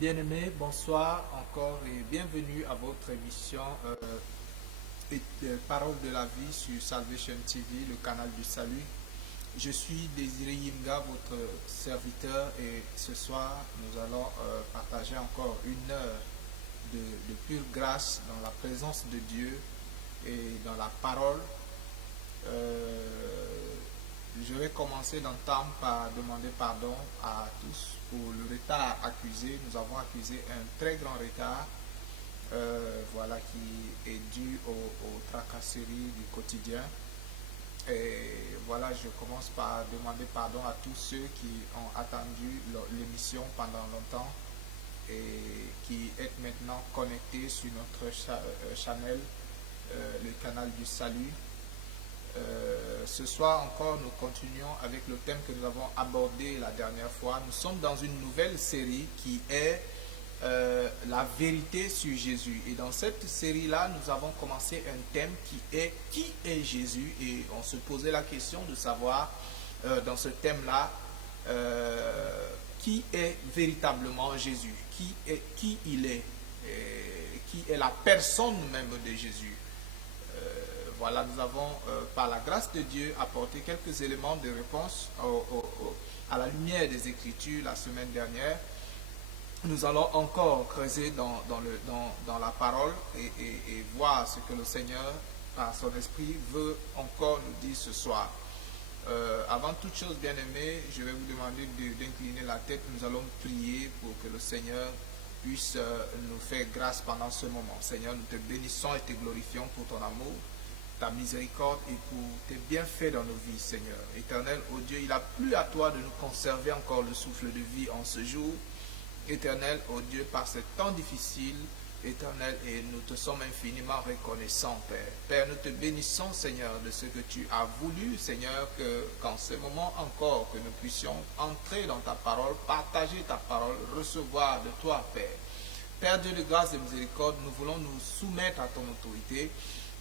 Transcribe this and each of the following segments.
Bien-aimés, bonsoir encore et bienvenue à votre émission Parole de la vie sur Salvation TV, le canal du salut. Je suis Désiré Yinga, votre serviteur, et ce soir nous allons partager encore une heure de pure grâce dans la présence de Dieu et dans la parole. Je vais commencer d'entendre par demander pardon à tous pour le retard accusé. Nous avons accusé un très grand retard, voilà, qui est dû aux tracasseries du quotidien. Et voilà, je commence par demander pardon à tous ceux qui ont attendu l'émission pendant longtemps et qui êtes maintenant connectés sur notre channel, le canal du salut. Ce soir encore, nous continuons avec le thème que nous avons abordé la dernière fois. Nous sommes dans une nouvelle série qui est la vérité sur Jésus. Et dans cette série-là, nous avons commencé un thème qui est Jésus. Et on se posait la question de savoir dans ce thème-là qui est véritablement Jésus, qui il est, qui est la personne même de Jésus. Voilà, nous avons, par la grâce de Dieu, apporté quelques éléments de réponse à la lumière des Écritures la semaine dernière. Nous allons encore creuser dans la parole et voir ce que le Seigneur, par son esprit, veut encore nous dire ce soir. Avant toute chose, bien-aimés, je vais vous demander d'incliner la tête. Nous allons prier pour que le Seigneur puisse nous faire grâce pendant ce moment. Seigneur, nous te bénissons et te glorifions pour ton amour, ta miséricorde et pour tes bienfaits dans nos vies, Seigneur. Éternel, ô Dieu, il a plu à toi de nous conserver encore le souffle de vie en ce jour. Éternel, ô Dieu, par ce temps difficile, Éternel, et nous te sommes infiniment reconnaissants, Père. Père, nous te bénissons, Seigneur, de ce que tu as voulu, Seigneur, qu'en ce moment encore, que nous puissions entrer dans ta parole, partager ta parole, recevoir de toi, Père. Père Dieu de grâce et miséricorde, nous voulons nous soumettre à ton autorité,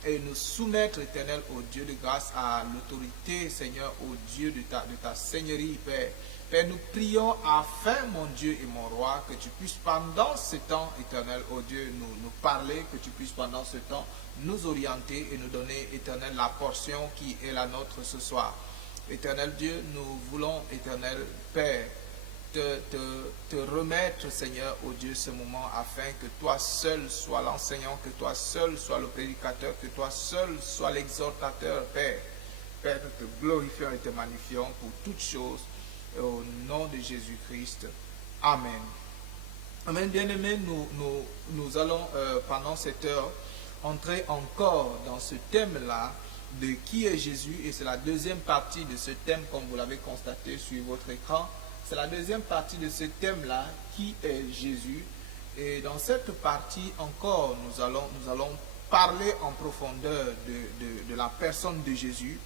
et nous soumettre, Éternel, au Dieu de grâce, à l'autorité, Seigneur, au Dieu de ta Seigneurie, Père. Père, nous prions afin, mon Dieu et mon roi, que tu puisses pendant ce temps, Éternel, ô Dieu, nous parler, que tu puisses pendant ce temps nous orienter et nous donner, Éternel, la portion qui est la nôtre ce soir. Éternel Dieu, nous voulons, Éternel Père, te remettre, Seigneur, ô Dieu, ce moment, afin que toi seul sois l'enseignant, que toi seul sois le prédicateur, que toi seul sois l'exhortateur, Père. Père, nous te glorifions et te magnifions pour toutes choses, au nom de Jésus-Christ. Amen. Amen, bien-aimés, nous allons, pendant cette heure, entrer encore dans ce thème-là de qui est Jésus, et c'est la deuxième partie de ce thème, comme vous l'avez constaté sur votre écran. C'est la deuxième partie de ce thème-là, qui est Jésus. Et dans cette partie encore, nous allons parler en profondeur de la personne de Jésus.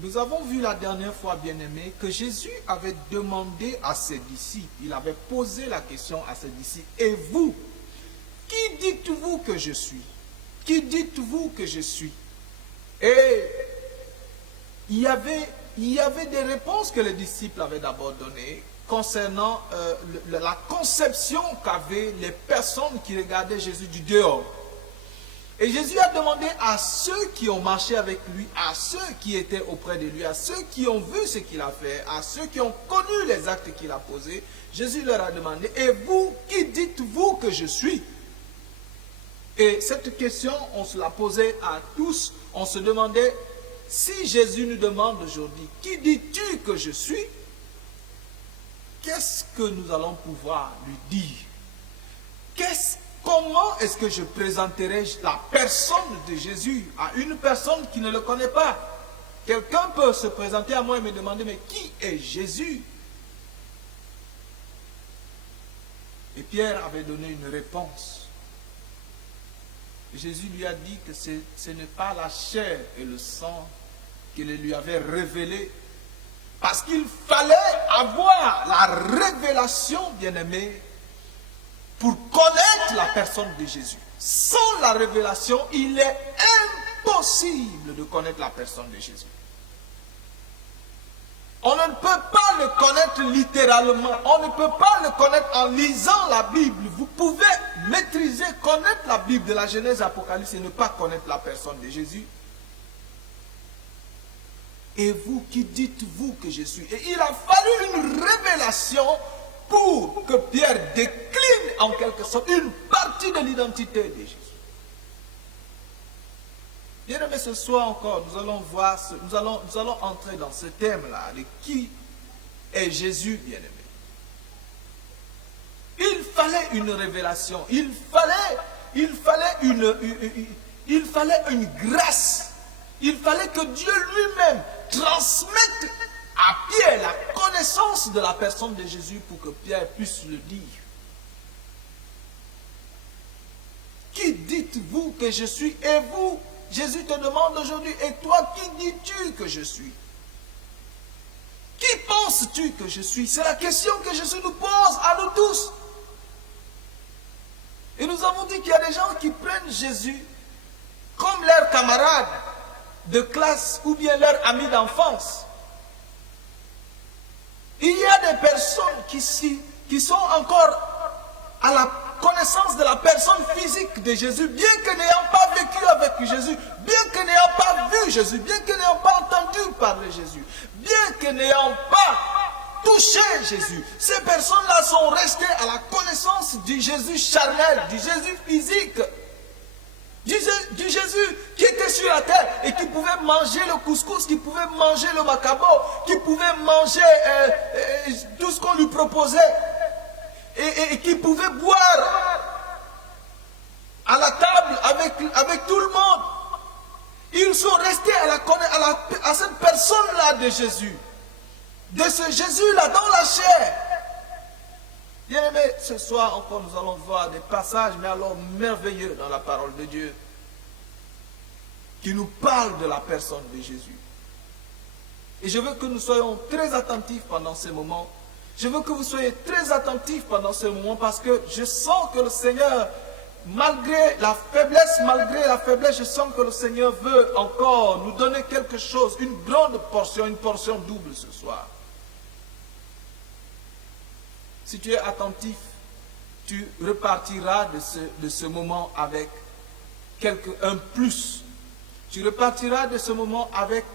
Nous avons vu la dernière fois, bien-aimés, que Jésus avait demandé à ses disciples, il avait posé la question à ses disciples, et vous, qui dites-vous que je suis? Qui dites-vous que je suis? Et il y avait des réponses que les disciples avaient d'abord données concernant la conception qu'avaient les personnes qui regardaient Jésus du dehors. Et Jésus a demandé à ceux qui ont marché avec lui, à ceux qui étaient auprès de lui, à ceux qui ont vu ce qu'il a fait, à ceux qui ont connu les actes qu'il a posés, Jésus leur a demandé, et vous, qui dites-vous que je suis? Et cette question, on se la posait à tous, on se demandait, si Jésus nous demande aujourd'hui, qui dis-tu que je suis? Qu'est-ce que nous allons pouvoir lui dire? Comment est-ce que je présenterai la personne de Jésus à une personne qui ne le connaît pas? Quelqu'un peut se présenter à moi et me demander, mais qui est Jésus? Et Pierre avait donné une réponse. Jésus lui a dit que ce n'est pas la chair et le sang qu'il lui avait révélé, parce qu'il fallait avoir la révélation, bien-aimé, pour connaître la personne de Jésus. Sans la révélation, il est impossible de connaître la personne de Jésus. On ne peut pas le connaître littéralement. On ne peut pas le connaître en lisant la Bible. Vous pouvez maîtriser, connaître la Bible de la Genèse à l'Apocalypse et ne pas connaître la personne de Jésus. Et vous, qui dites-vous que je suis? Et il a fallu une révélation pour que Pierre décline en quelque sorte une partie de l'identité de Jésus. Bien aimé, ce soir encore, nous allons voir, nous allons entrer dans ce thème-là, de qui est Jésus, bien-aimé. Il fallait une révélation, il fallait une grâce, il fallait que Dieu lui-même transmette à Pierre la connaissance de la personne de Jésus pour que Pierre puisse le dire. Qui dites-vous que je suis? Et vous, Jésus te demande aujourd'hui, et toi, qui dis-tu que je suis? Qui penses-tu que je suis? C'est la question que Jésus nous pose à nous tous. Et nous avons dit qu'il y a des gens qui prennent Jésus comme leur camarade de classe ou bien leur ami d'enfance. Il y a des personnes qui sont encore à la connaissance de la personne physique de Jésus, bien que n'ayant pas vécu avec Jésus, bien que n'ayant pas vu Jésus, bien que n'ayant pas entendu parler de Jésus, bien que n'ayant pas touché Jésus. Ces personnes-là sont restées à la connaissance du Jésus charnel, du Jésus physique, du Jésus qui était sur la terre et qui pouvait manger le couscous, qui pouvait manger le macabo, qui pouvait manger tout ce qu'on lui proposait. Et qui pouvaient boire à la table avec tout le monde. Ils sont restés à cette personne-là de Jésus. De ce Jésus-là dans la chair. Bien aimé, ce soir encore nous allons voir des passages, mais alors merveilleux dans la parole de Dieu, qui nous parlent de la personne de Jésus. Et je veux que nous soyons très attentifs pendant ces moments. Je veux que vous soyez très attentifs pendant ce moment parce que je sens que le Seigneur, malgré la faiblesse, je sens que le Seigneur veut encore nous donner quelque chose, une grande portion, une portion double ce soir. Si tu es attentif, tu repartiras de ce moment avec un plus. Tu repartiras de ce moment avec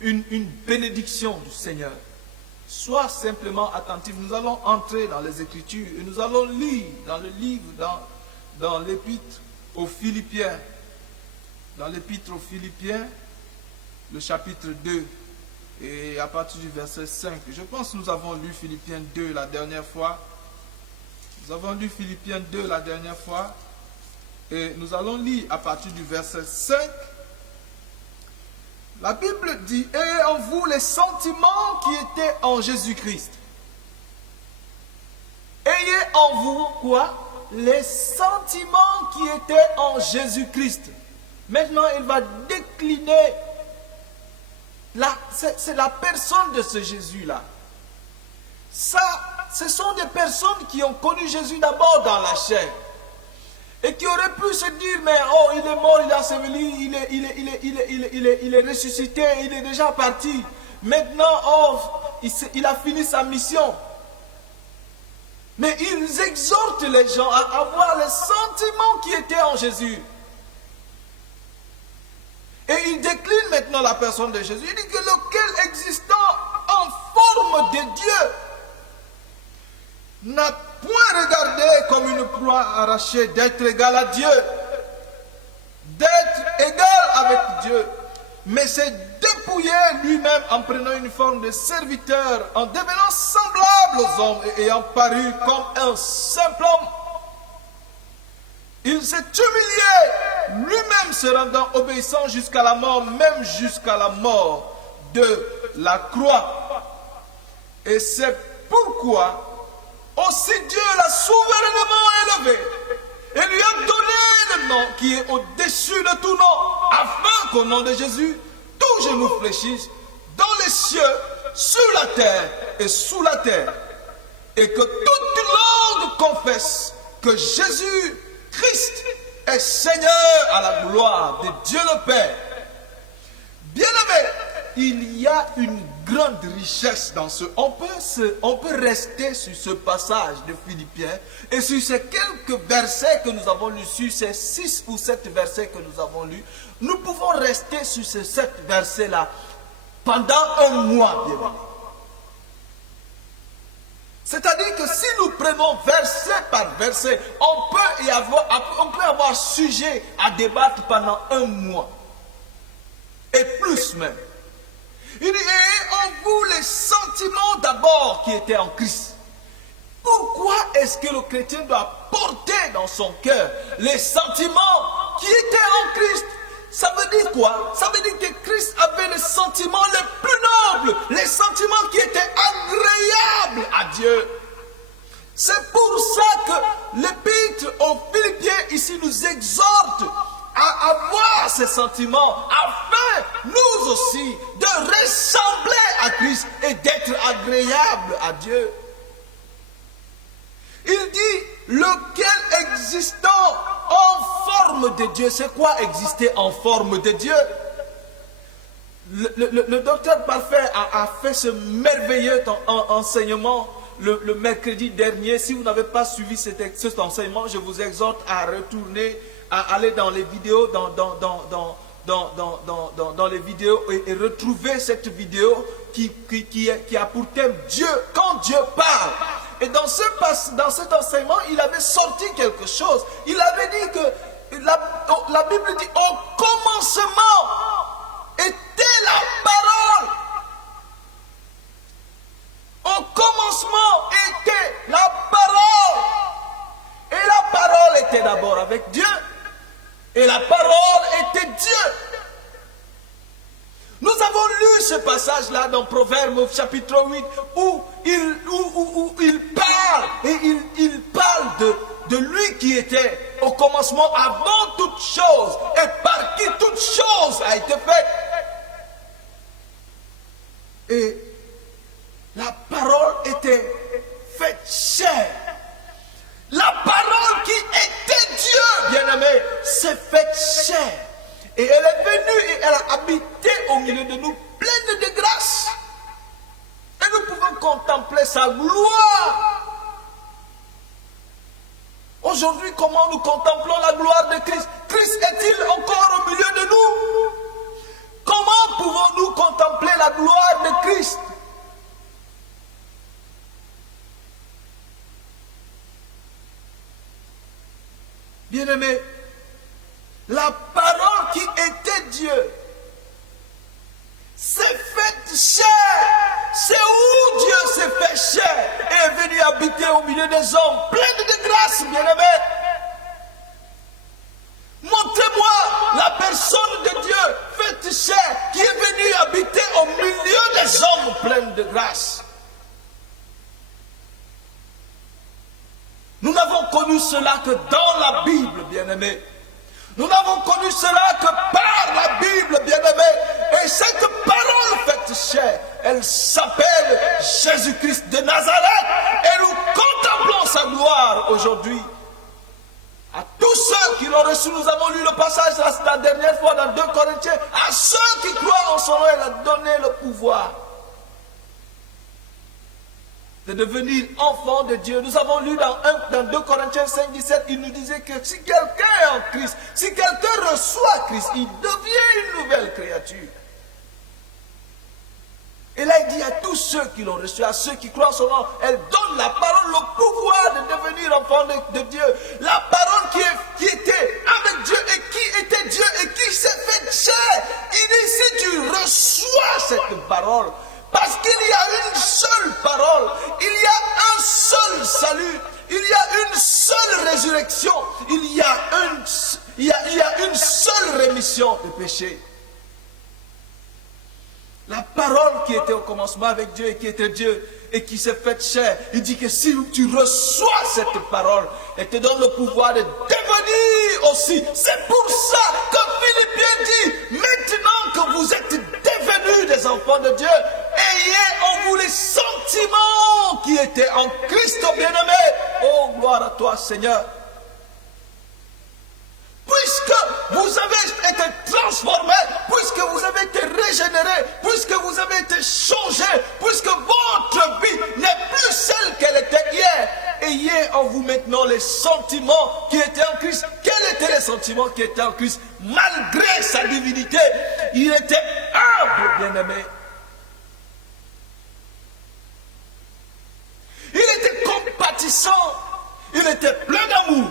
une bénédiction du Seigneur. Sois simplement attentif. Nous allons entrer dans les Écritures et nous allons lire dans le livre, dans l'épître aux Philippiens. Dans l'épître aux Philippiens, le chapitre 2 et à partir du verset 5. Je pense que nous avons lu Philippiens 2 la dernière fois. Nous avons lu Philippiens 2 la dernière fois et nous allons lire à partir du verset 5. La Bible dit, ayez en vous les sentiments qui étaient en Jésus-Christ. Ayez en vous quoi? Les sentiments qui étaient en Jésus-Christ. Maintenant, il va décliner. C'est la personne de ce Jésus-là. Ça, ce sont des personnes qui ont connu Jésus d'abord dans la chair. Et qui auraient pu se dire, mais oh, il est mort, il est enseveli, il est ressuscité, il est déjà parti. Maintenant, oh, il a fini sa mission. Mais ils exhortent les gens à avoir les sentiments qui étaient en Jésus. Et il décline maintenant la personne de Jésus. Il dit que lequel existant en forme de Dieu n'a point regardé comme une proie arrachée d'être égal à Dieu, d'être égal avec Dieu, mais s'est dépouillé lui-même en prenant une forme de serviteur, en devenant semblable aux hommes et ayant paru comme un simple homme. Il s'est humilié, lui-même se rendant obéissant jusqu'à la mort, même jusqu'à la mort de la croix. Et c'est pourquoi aussi Dieu l'a souverainement élevé et lui a donné le nom qui est au-dessus de tout nom, afin qu'au nom de Jésus, tout genou fléchisse dans les cieux, sur la terre et sous la terre, et que toute langue confesse que Jésus Christ est Seigneur à la gloire de Dieu le Père. Bien-aimé, il y a une grande richesse dans ce. On peut rester sur ce passage de Philippiens et sur ces quelques versets que nous avons lus, sur ces 6 ou 7 versets que nous avons lus, nous pouvons rester sur ces 7 versets-là pendant un mois, bien aimé. C'est-à-dire que si nous prenons verset par verset, on peut avoir sujet à débattre pendant un mois. Et plus même. Il dit, et en vous les sentiments d'abord qui étaient en Christ. Pourquoi est-ce que le chrétien doit porter dans son cœur les sentiments qui étaient en Christ? Ça veut dire quoi? Ça veut dire que Christ avait les sentiments les plus nobles, les sentiments qui étaient agréables à Dieu. C'est pour ça que l'épître aux Philippiens ici nous exhorte à avoir ces sentiments afin, nous aussi, de ressembler à Christ et d'être agréable à Dieu. Il dit, lequel existant en forme de Dieu. C'est quoi exister en forme de Dieu? Le docteur Parfait a fait ce merveilleux enseignement le mercredi dernier. Si vous n'avez pas suivi cet enseignement, je vous exhorte à retourner, à aller dans les vidéos, dans les vidéos et retrouver cette vidéo qui a pour thème Dieu, quand Dieu parle. Et dans cet enseignement, il avait sorti quelque chose. Il avait dit que la Bible dit au commencement était la parole. Au commencement était la parole. Et la parole était d'abord avec Dieu. Et la parole était Dieu. Nous avons lu ce passage-là dans Proverbes chapitre 8 où il parle, et il parle de lui qui était au commencement avant toute chose et par qui toute chose a été faite. Et la parole était faite chair. La parole qui était Dieu, bien-aimé, s'est faite chair. Et elle est venue et elle a habité au milieu de nous, pleine de grâce. Et nous pouvons contempler sa gloire. Aujourd'hui, comment nous contemplons la gloire de Christ? Christ est-il encore au milieu de nous? Comment pouvons-nous contempler la gloire de Christ? Bien-aimé, la parole qui était Dieu s'est faite chair. C'est où Dieu s'est fait chair et est venu habiter au milieu des hommes, plein de grâce, bien-aimé. Montrez-moi la personne de Dieu faite chair qui est venue habiter au milieu des hommes pleins de grâce. Nous n'avons connu cela que dans la Bible, bien-aimé. Nous n'avons connu cela que par la Bible, bien-aimé. Et cette parole faite chair, elle s'appelle Jésus-Christ de Nazareth. Et nous contemplons sa gloire aujourd'hui. À tous ceux qui l'ont reçu, nous avons lu le passage la dernière fois dans 2 Corinthiens. À ceux qui croient en son nom, il a donné le pouvoir de devenir enfant de Dieu. Nous avons lu dans 2 Corinthiens 5, 17, il nous disait que si quelqu'un est en Christ, si quelqu'un reçoit Christ, il devient une nouvelle créature. Et là, il dit à tous ceux qui l'ont reçu, à ceux qui croient en son nom, elle donne la parole, le pouvoir de devenir enfant de Dieu. La parole qui était avec Dieu et qui était Dieu et qui s'est fait chair. Il dit, si tu reçois cette parole, parce qu'il y a une seule parole, il y a un seul salut, il y a une seule résurrection, il y a une seule rémission de péché. La parole qui était au commencement avec Dieu et qui était Dieu et qui s'est faite chair, il dit que si tu reçois cette parole, elle te donne le pouvoir de devenir aussi. C'est pour ça que Philippiens dit, maintenant que vous êtes devenus des enfants de Dieu, ayez en vous les sentiments qui étaient en Christ bien-aimé. Oh, gloire à toi, Seigneur. Puisque vous avez été transformé, puisque vous avez été régénéré, puisque vous avez été changé, puisque votre vie n'est plus celle qu'elle était hier. Ayez en vous maintenant les sentiments qui étaient en Christ. Quels étaient les sentiments qui étaient en Christ? Malgré sa divinité, il était humble, bien-aimé. Il était compatissant. Il était plein d'amour.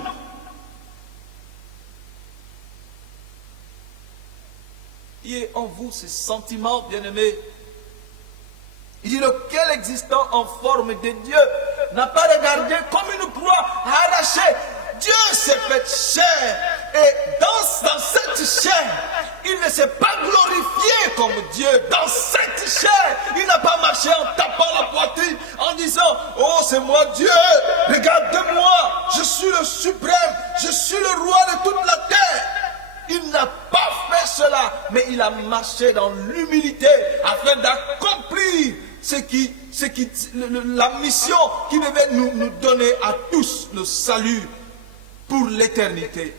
Ayez en vous ces sentiments, bien-aimés. Il dit, lequel existant en forme de Dieu n'a pas regardé comme une proie arrachée. Dieu s'est fait chair. Et dans cette chair, il ne s'est pas glorifié comme Dieu. Dans cette chair, il n'a pas marché en tapant la poitrine, en disant, oh c'est moi Dieu, regarde-moi, je suis le suprême, je suis le roi de toute la terre. Il n'a pas fait cela, mais il a marché dans l'humilité afin d'accomplir la mission qui devait nous donner à tous le salut pour l'éternité.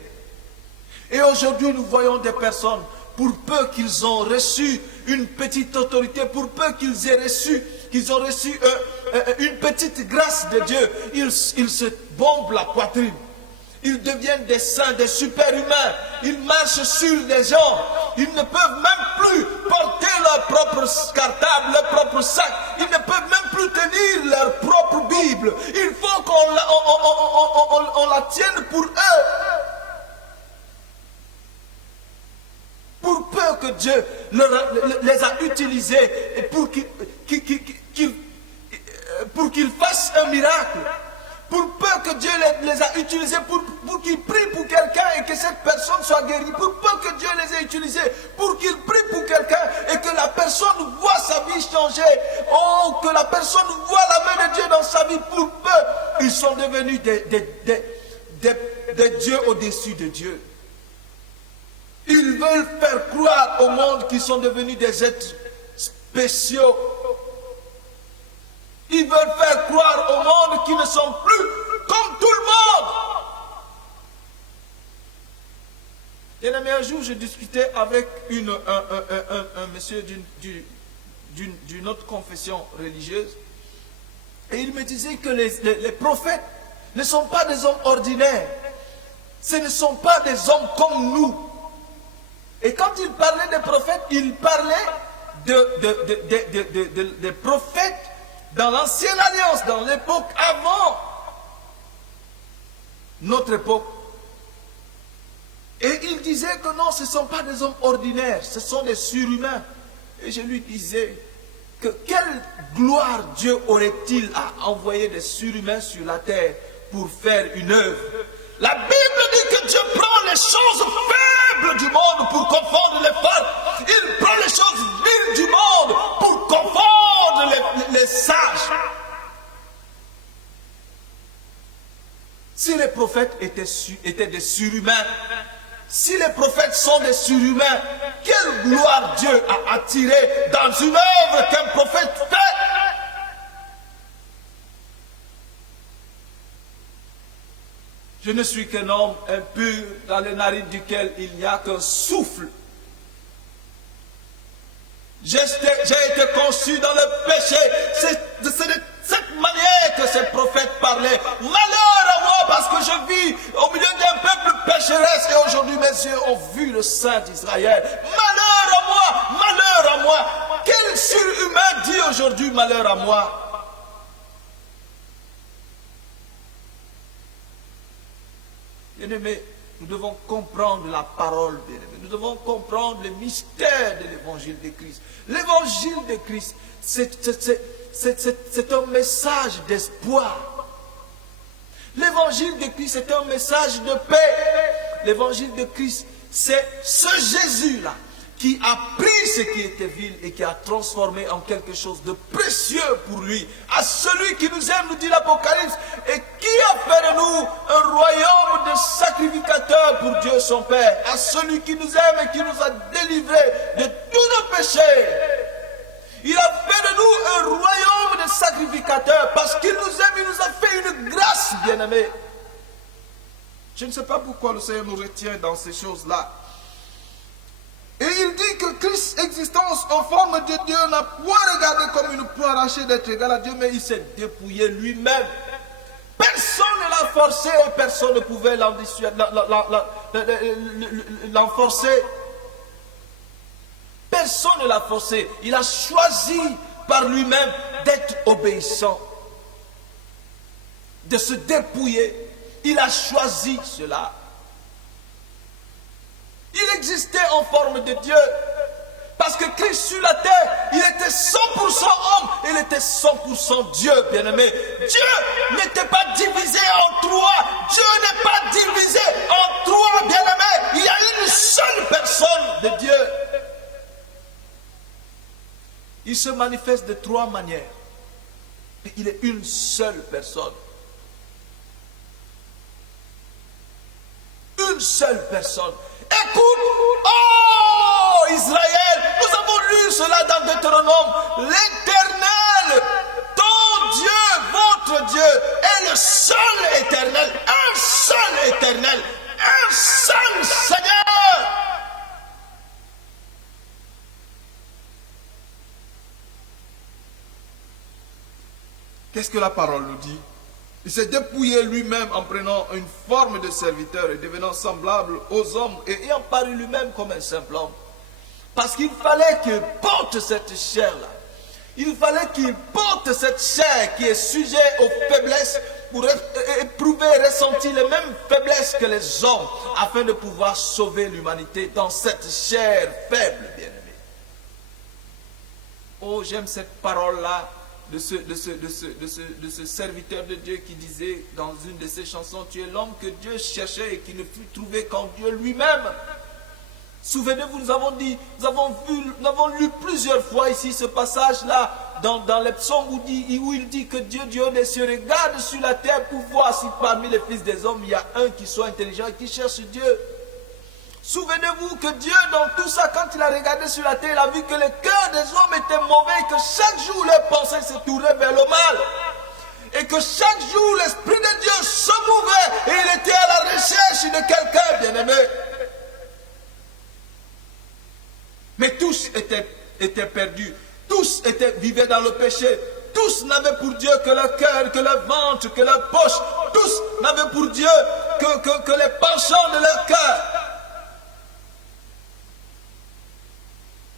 Et aujourd'hui, nous voyons des personnes, pour peu qu'ils ont reçu une petite autorité, pour peu qu'ils aient reçu, une petite grâce de Dieu, ils se bombent la poitrine. Ils deviennent des saints, des super-humains. Ils marchent sur des gens. Ils ne peuvent même plus porter leur propre cartable, leur propre sac. Ils ne peuvent même plus tenir leur propre Bible. Il faut qu'on la tienne pour eux. Pour peu que Dieu les a utilisés et pour qu'ils fassent un miracle. Pour peu que Dieu les a utilisés pour qu'ils prient pour quelqu'un et que cette personne soit guérie. Pour peu que Dieu les ait utilisés pour qu'ils prient pour quelqu'un et que la personne voit sa vie changer. Oh, que la personne voit la main de Dieu dans sa vie. Pour peu, ils sont devenus des dieux au-dessus de Dieu. Ils veulent faire croire au monde qu'ils sont devenus des êtres spéciaux. Ils veulent faire croire au monde qu'ils ne sont plus comme tout le monde. Bien-aimé, un jour, je discutais avec un monsieur d'une autre confession religieuse. Et il me disait que les prophètes ne sont pas des hommes ordinaires. Ce ne sont pas des hommes comme nous. Et quand il parlait des prophètes, il parlait des prophètes dans l'ancienne alliance, dans l'époque avant notre époque. Et il disait que non, ce ne sont pas des hommes ordinaires, ce sont des surhumains. Et je lui disais que quelle gloire Dieu aurait-il à envoyer des surhumains sur la terre pour faire une œuvre? La Bible dit que Dieu prend les choses faibles du monde pour confondre les forts. Il prend les choses viles du monde pour confondre les sages. Si les prophètes étaient des surhumains, si les prophètes sont des surhumains, quelle gloire Dieu a attiré dans une œuvre qu'un prophète fait. Je ne suis qu'un homme impur dans les narines duquel il n'y a qu'un souffle. J'ai été conçu dans le péché. C'est de cette manière que ces prophètes parlaient. Malheur à moi parce que je vis au milieu d'un peuple pécheresse et aujourd'hui mes yeux ont vu le Saint d'Israël. Malheur à moi, malheur à moi. Quel surhumain dit aujourd'hui malheur à moi? Bien-aimés, nous devons comprendre la parole, bien-aimés. Nous devons comprendre le mystère de l'évangile de Christ. L'évangile de Christ, c'est un message d'espoir. L'évangile de Christ, c'est un message de paix. L'évangile de Christ, c'est ce Jésus-là qui a pris ce qui était vil et qui a transformé en quelque chose de précieux pour lui. À celui qui nous aime, nous dit l'Apocalypse, et qui a fait de nous un royaume de sacrificateurs pour Dieu son Père. À celui qui nous aime et qui nous a délivrés de tous nos péchés. Il a fait de nous un royaume de sacrificateurs parce qu'il nous aime, il nous a fait une grâce, bien-aimés. Je ne sais pas pourquoi le Seigneur nous retient dans ces choses-là. Et il dit que Christ, existence en forme de Dieu, n'a point regardé comme une proie arrachée d'être égal à Dieu, mais il s'est dépouillé lui-même. Personne ne l'a forcé et personne ne pouvait l'enforcer. Personne ne l'a forcé. Il a choisi par lui-même d'être obéissant, de se dépouiller. Il a choisi cela. Il existait en forme de Dieu. Parce que Christ sur la terre, il était 100% homme, il était 100% Dieu, bien-aimé. Dieu n'était pas divisé en trois. Dieu n'est pas divisé en trois, bien-aimé. Il y a une seule personne de Dieu. Il se manifeste de trois manières. Il est une seule personne. Une seule personne. Écoute, oh Israël, nous avons lu cela dans Deutéronome. L'Éternel, ton Dieu, votre Dieu, est le seul éternel, un seul éternel, un seul Seigneur. Qu'est-ce que la parole nous dit? Il s'est dépouillé lui-même en prenant une forme de serviteur et devenant semblable aux hommes et ayant paru lui-même comme un simple homme. Parce qu'il fallait qu'il porte cette chair-là. Il fallait qu'il porte cette chair qui est sujet aux faiblesses pour éprouver et ressentir les mêmes faiblesses que les hommes afin de pouvoir sauver l'humanité dans cette chair faible, bien-aimé. Oh, j'aime cette parole-là. De ce serviteur de Dieu qui disait dans une de ses chansons, tu es l'homme que Dieu cherchait et qui ne fut trouvé qu'en Dieu lui-même. Souvenez-vous, nous avons lu plusieurs fois ici ce passage-là dans les psaumes où il dit que Dieu des cieux regarde sur la terre pour voir si parmi les fils des hommes il y a un qui soit intelligent et qui cherche Dieu. Souvenez-vous que Dieu, dans tout ça, quand il a regardé sur la terre, il a vu que le cœur des hommes était mauvais et que chaque jour leurs pensées se tournaient vers le mal. Et que chaque jour l'Esprit de Dieu se mouvait et il était à la recherche de quelqu'un, bien-aimé. Mais tous étaient perdus, tous vivaient dans le péché. Tous n'avaient pour Dieu que leur cœur, que leur ventre, que leur poche. Tous n'avaient pour Dieu que les penchants de leur cœur.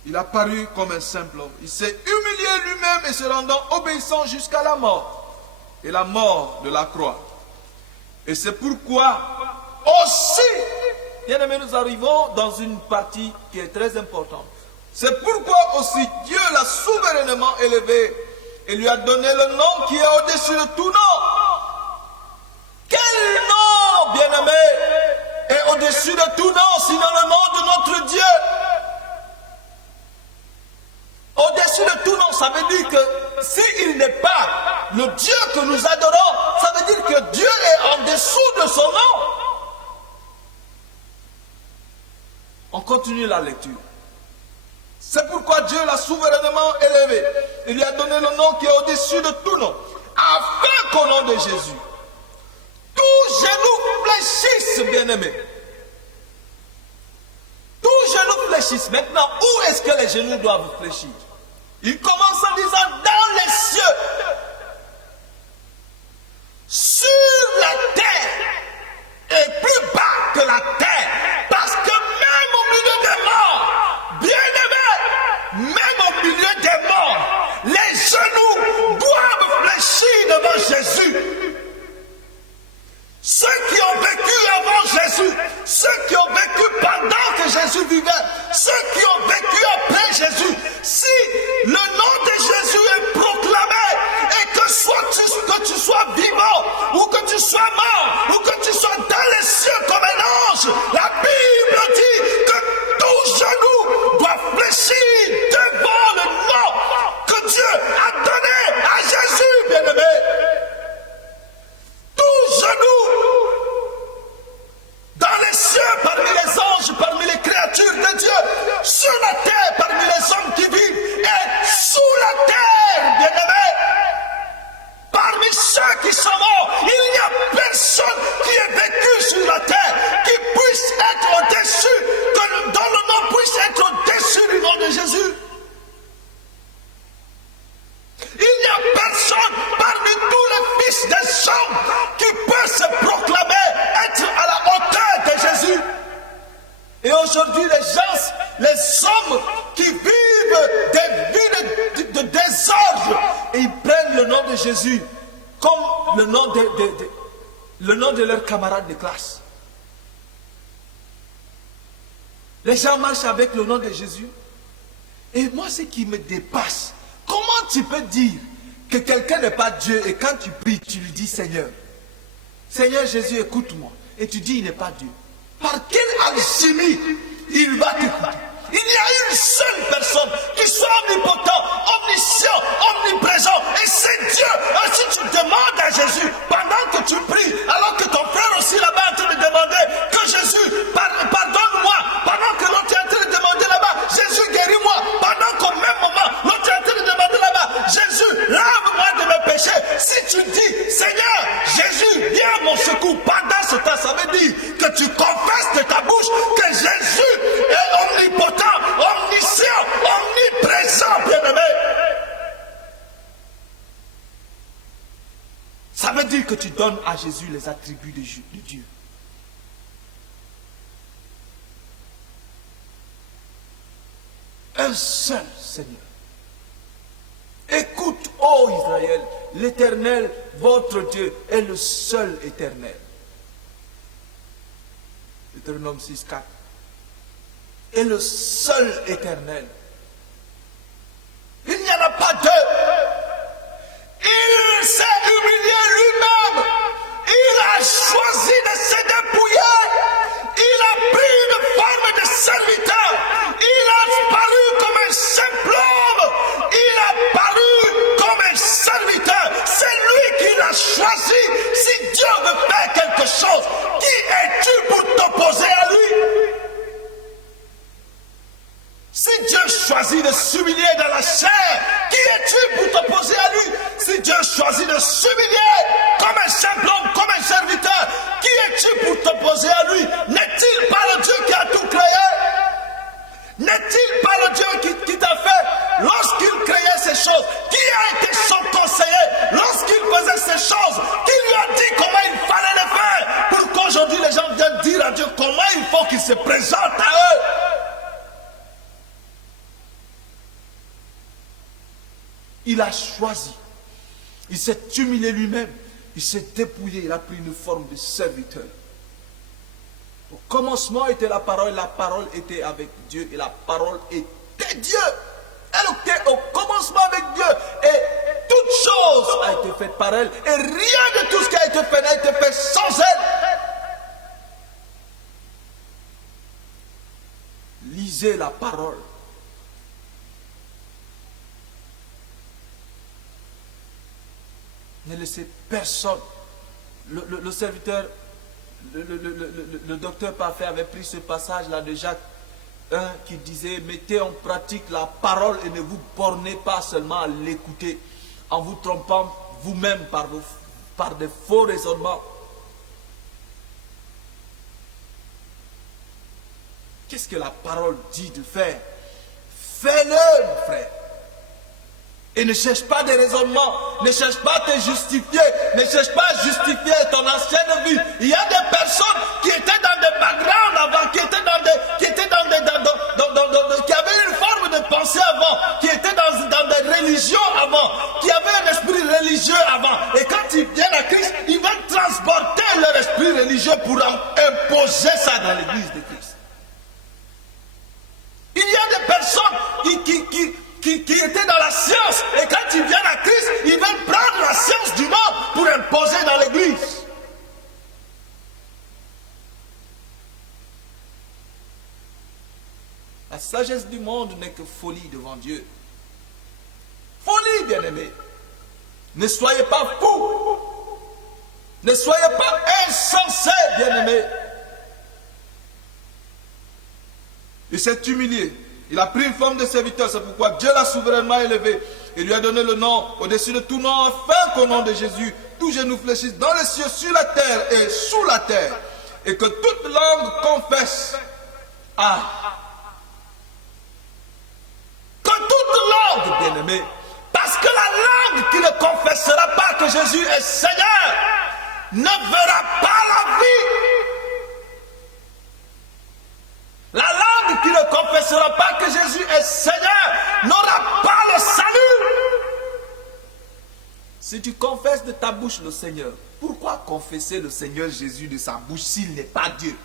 Il a paru comme un simple homme. Il s'est humilié lui-même et se rendant obéissant jusqu'à la mort. Et la mort de la croix. Et c'est pourquoi aussi, bien aimé, nous arrivons dans une partie qui est très importante. C'est pourquoi aussi Dieu l'a souverainement élevé et lui a donné le nom qui est au-dessus de tout nom. Quel nom, bien aimé, est au-dessus de tout nom, sinon le nom de notre Dieu? Au-dessus de tout nom, ça veut dire que s'il n'est pas le Dieu que nous adorons, ça veut dire que Dieu est en dessous de son nom. On continue la lecture. C'est pourquoi Dieu l'a souverainement élevé. Il lui a donné le nom qui est au-dessus de tout nom. Afin qu'au nom de Jésus, tout genou fléchisse, bien-aimé. Tout genou fléchisse. Maintenant, où est-ce que les genoux doivent fléchir? Il commence en disant dans les cieux, sur la terre et plus bas que la terre. Parce que même au milieu des morts, bien-aimés, même au milieu des morts, les genoux doivent fléchir devant Jésus. Ceux qui ont vécu avant Jésus, ceux qui ont vécu pendant que Jésus vivait, ceux qui ont vécu après Jésus, si le nom de Jésus est proclamé homme qui peut se proclamer être à la hauteur de Jésus. Et aujourd'hui, les hommes qui vivent des vies de désordre, et ils prennent le nom de Jésus comme le nom de leurs camarades de classe. Les gens marchent avec le nom de Jésus. Et moi, ce qui me dépasse, comment tu peux dire que quelqu'un n'est pas Dieu et quand tu pries, tu lui dis Seigneur, Seigneur Jésus, écoute-moi. Et tu dis il n'est pas Dieu. Par quelle alchimie il va t'écouter? Il y a une seule personne qui soit omnipotent, omniscient, omniprésent, et c'est Dieu. Et si tu demandes à Jésus, pendant que tu pries, alors que ton frère aussi là-bas est en train de demander que Jésus, pardonne-moi, pendant que l'autre est en train de demander là-bas, Jésus guéris-moi, pendant qu'au même moment, l'autre est en train de demander là-bas, Jésus, lave-moi de mes péchés. Si tu dis, Seigneur, Jésus, viens à mon secours, pendant ce temps, ça veut dire que tu confesses de ta bouche que Jésus est omnipotent, omniscient, omniprésent, bien-aimé. Ça veut dire que tu donnes à Jésus les attributs de Dieu. Un seul Seigneur. Écoute, ô Israël, l'Éternel, votre Dieu, est le seul éternel. Deutéronome 6, 4. Est le seul éternel. Il n'y en a pas deux. Il s'est humilié lui-même. Il a choisi de se dépouiller. Il a pris une forme de serviteur. Il a paru comme un simple homme. Il a paru comme un serviteur. C'est lui qui l'a choisi. Si Dieu veut faire quelque chose, qui es-tu pour t'opposer à lui? Si Dieu choisit de s'humilier dans la chair, qui es-tu pour t'opposer à lui? Si Dieu choisit de s'humilier comme un simple homme, comme un serviteur, qui es-tu pour t'opposer à lui? N'est-il pas le Dieu qui a tout créé? N'est-il pas le Dieu qui t'a fait lorsqu'il créait ces choses? Qui a été son conseiller lorsqu'il faisait ces choses? Qui lui a dit comment il fallait les faire? Pour qu'aujourd'hui les gens viennent dire à Dieu comment il faut qu'il se présente à eux. Il a choisi. Il s'est humilié lui-même. Il s'est dépouillé. Il a pris une forme de serviteur. Au commencement était la parole était avec Dieu et la parole était Dieu. Elle était au commencement avec Dieu et toute chose a été faite par elle et rien de tout ce qui a été fait n'a été fait sans elle. Lisez la parole. Ne laissez personne. Le serviteur, le docteur Parfait avait pris ce passage-là de Jacques 1 qui disait « Mettez en pratique la parole et ne vous bornez pas seulement à l'écouter en vous trompant vous-même par des faux raisonnements. » Qu'est-ce que la parole dit de faire? Fais-le, mon frère. Et ne cherche pas des raisonnements, ne cherche pas à te justifier, ne cherche pas à justifier ton ancienne vie. Il y a des personnes qui étaient dans des backgrounds avant, qui avaient une forme de pensée avant, qui étaient dans des religions avant, qui avaient un esprit religieux avant. Et quand ils viennent à Christ, ils veulent transporter leur esprit religieux pour imposer ça dans l'église de Christ. Il y a des personnes qui étaient dans la science et quand ils viennent à Christ, ils veulent prendre la science du monde pour imposer dans l'église. La sagesse du monde n'est que folie devant Dieu. Folie, bien-aimés. Ne soyez pas fous. Ne soyez pas insensés, bien-aimés. Il s'est humilié. Il a pris une forme de serviteur. C'est pourquoi Dieu l'a souverainement élevé et lui a donné le nom au-dessus de tout nom, afin qu'au nom de Jésus, tout genou fléchisse dans les cieux, sur la terre et sous la terre, et que toute langue confesse que toute langue, bien-aimé, parce que la langue qui ne confessera pas que Jésus est Seigneur ne verra pas la vie. La langue qui ne confessera pas que Jésus est Seigneur n'aura pas le salut. Si tu confesses de ta bouche le Seigneur, pourquoi confesser le Seigneur Jésus de sa bouche s'il n'est pas Dieu?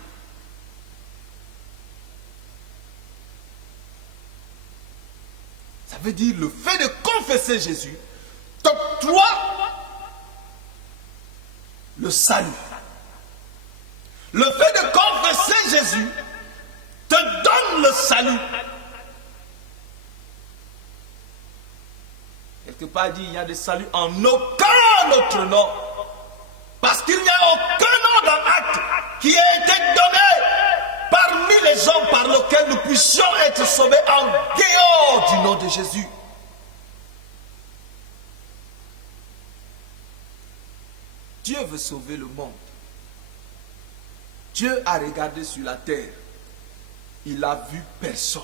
Ça veut dire le fait de confesser Jésus t'octroie le salut. Le fait de confesser Jésus te donne le salut. Quelque part dit, il y a des saluts en aucun autre nom. Parce qu'il n'y a aucun nom dans l'acte qui a été donné parmi les hommes par lesquels nous puissions être sauvés en dehors du nom de Jésus. Dieu veut sauver le monde. Dieu a regardé sur la terre. Il n'a vu personne.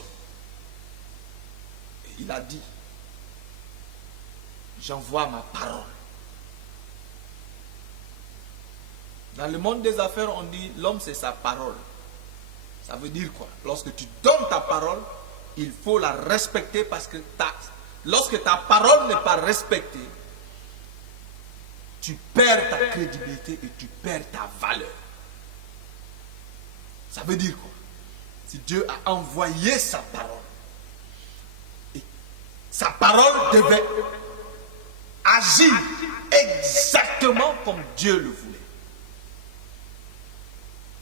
Et il a dit, j'envoie ma parole. Dans le monde des affaires, on dit, l'homme c'est sa parole. Ça veut dire quoi? Lorsque tu donnes ta parole, il faut la respecter parce que lorsque ta parole n'est pas respectée, tu perds ta crédibilité et tu perds ta valeur. Ça veut dire quoi? Si Dieu a envoyé sa parole, et sa parole devait agir exactement comme Dieu le voulait.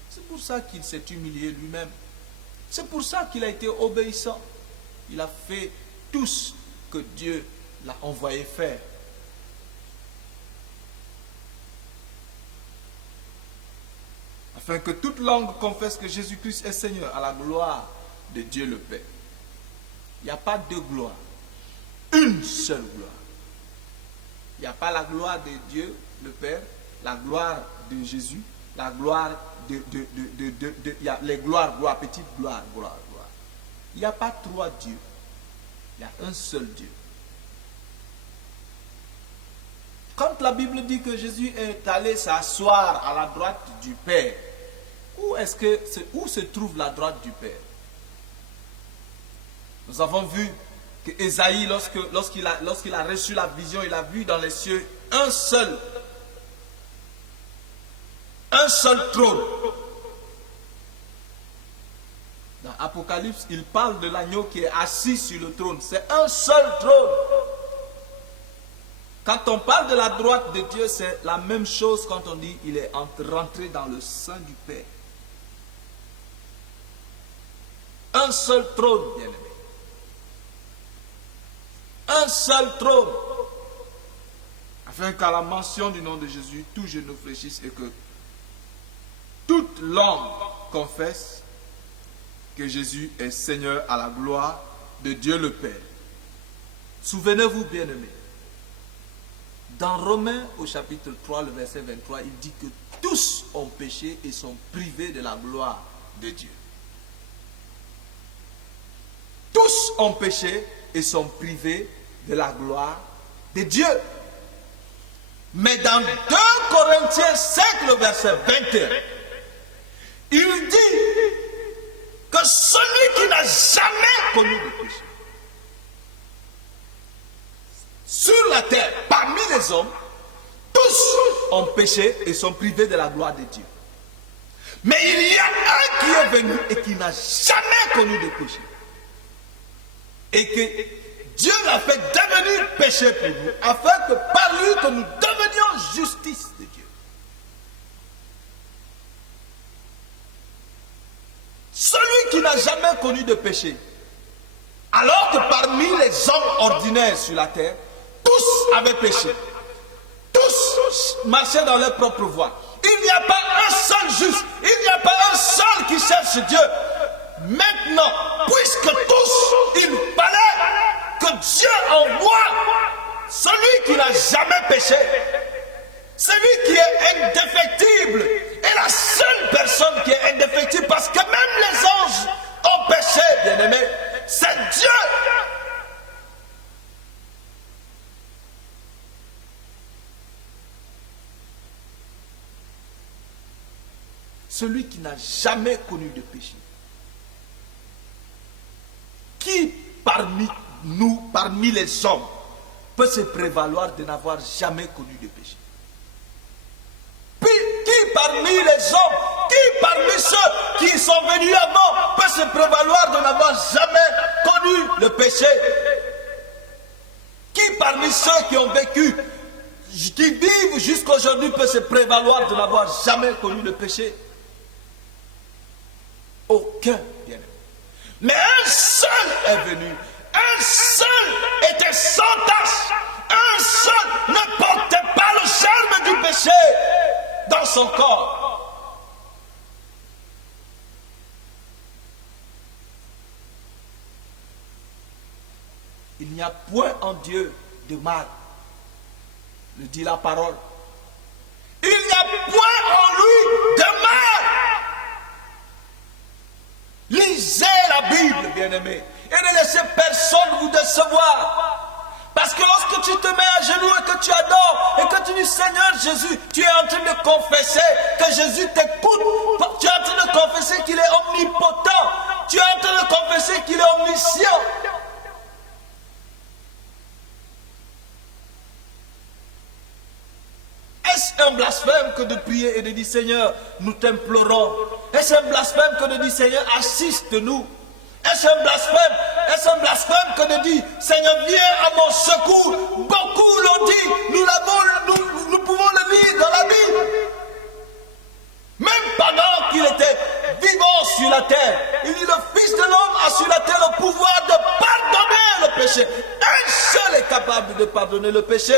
C'est pour ça qu'il s'est humilié lui-même. C'est pour ça qu'il a été obéissant. Il a fait tout ce que Dieu l'a envoyé faire. Afin que toute langue confesse que Jésus-Christ est Seigneur à la gloire de Dieu le Père. Il n'y a pas deux gloires. Une seule gloire. Il n'y a pas la gloire de Dieu le Père, la gloire de Jésus, la gloire il y a les gloires, gloire, petite gloire, gloire. Il n'y a pas trois dieux. Il y a un seul Dieu. Quand la Bible dit que Jésus est allé s'asseoir à la droite du Père, où se trouve la droite du Père? Nous avons vu que Ésaïe, lorsqu'il a reçu la vision, il a vu dans les cieux un seul trône. Dans Apocalypse, il parle de l'agneau qui est assis sur le trône. C'est un seul trône. Quand on parle de la droite de Dieu, c'est la même chose quand on dit il est rentré dans le sein du Père. Un seul trône, bien-aimé. Un seul trône. Afin qu'à la mention du nom de Jésus, tout genou fléchisse et que toute langue confesse que Jésus est Seigneur à la gloire de Dieu le Père. Souvenez-vous, bien-aimés, dans Romains au chapitre 3, le verset 23, il dit que tous ont péché et sont privés de la gloire de Dieu. Tous ont péché et sont privés de la gloire de Dieu. Mais dans 2 Corinthiens 5, le verset 21, il dit que celui qui n'a jamais connu de péché sur la terre, parmi les hommes, tous ont péché et sont privés de la gloire de Dieu. Mais il y a un qui est venu et qui n'a jamais connu de péché. Et que Dieu l'a fait devenir péché pour nous, afin que par lui que nous devenions justice de Dieu. Celui qui n'a jamais connu de péché, alors que parmi les hommes ordinaires sur la terre, tous avaient péché. Tous marchaient dans leur propre voie. Il n'y a pas un seul juste. Il n'y a pas un seul qui cherche Dieu. Maintenant, puisque tous, il fallait que Dieu envoie celui qui n'a jamais péché. Celui qui est indéfectible est la seule personne qui est indéfectible, parce que même les anges ont péché, bien-aimés. C'est Dieu. celui qui n'a jamais connu de péché. Qui parmi nous, parmi les hommes, peut se prévaloir de n'avoir jamais connu de péché? Qui parmi les hommes, qui parmi ceux qui sont venus avant peut se prévaloir de n'avoir jamais connu le péché? Qui parmi ceux qui ont vécu, qui vivent jusqu'à aujourd'hui peut se prévaloir de n'avoir jamais connu le péché? Aucun, bien aimé. Mais un seul est venu. Un seul était sans tache. Un seul ne portait pas le germe du péché dans son corps. Il n'y a point en Dieu de mal, le dit la parole. Il n'y a point en lui de mal. Lisez la Bible, bien-aimés, et ne laissez personne vous décevoir. Parce que lorsque tu te mets à genoux et que tu adores, et que tu dis Seigneur Jésus, tu es en train de confesser que Jésus t'écoute. Tu es en train de confesser qu'il est omnipotent. Tu es en train de confesser qu'il est omniscient. Est-ce un blasphème que de prier et de dire Seigneur, nous t'implorons? Est-ce un blasphème que de dire Seigneur, assiste-nous? Est-ce un blasphème? Est-ce un blasphème que de dire Seigneur, viens à mon secours? Beaucoup l'ont dit, nous pouvons le lire dans la Bible. Même pendant qu'il était vivant sur la terre, il dit le Fils de l'homme a sur la terre le pouvoir de pardonner le péché. Un seul est capable de pardonner le péché.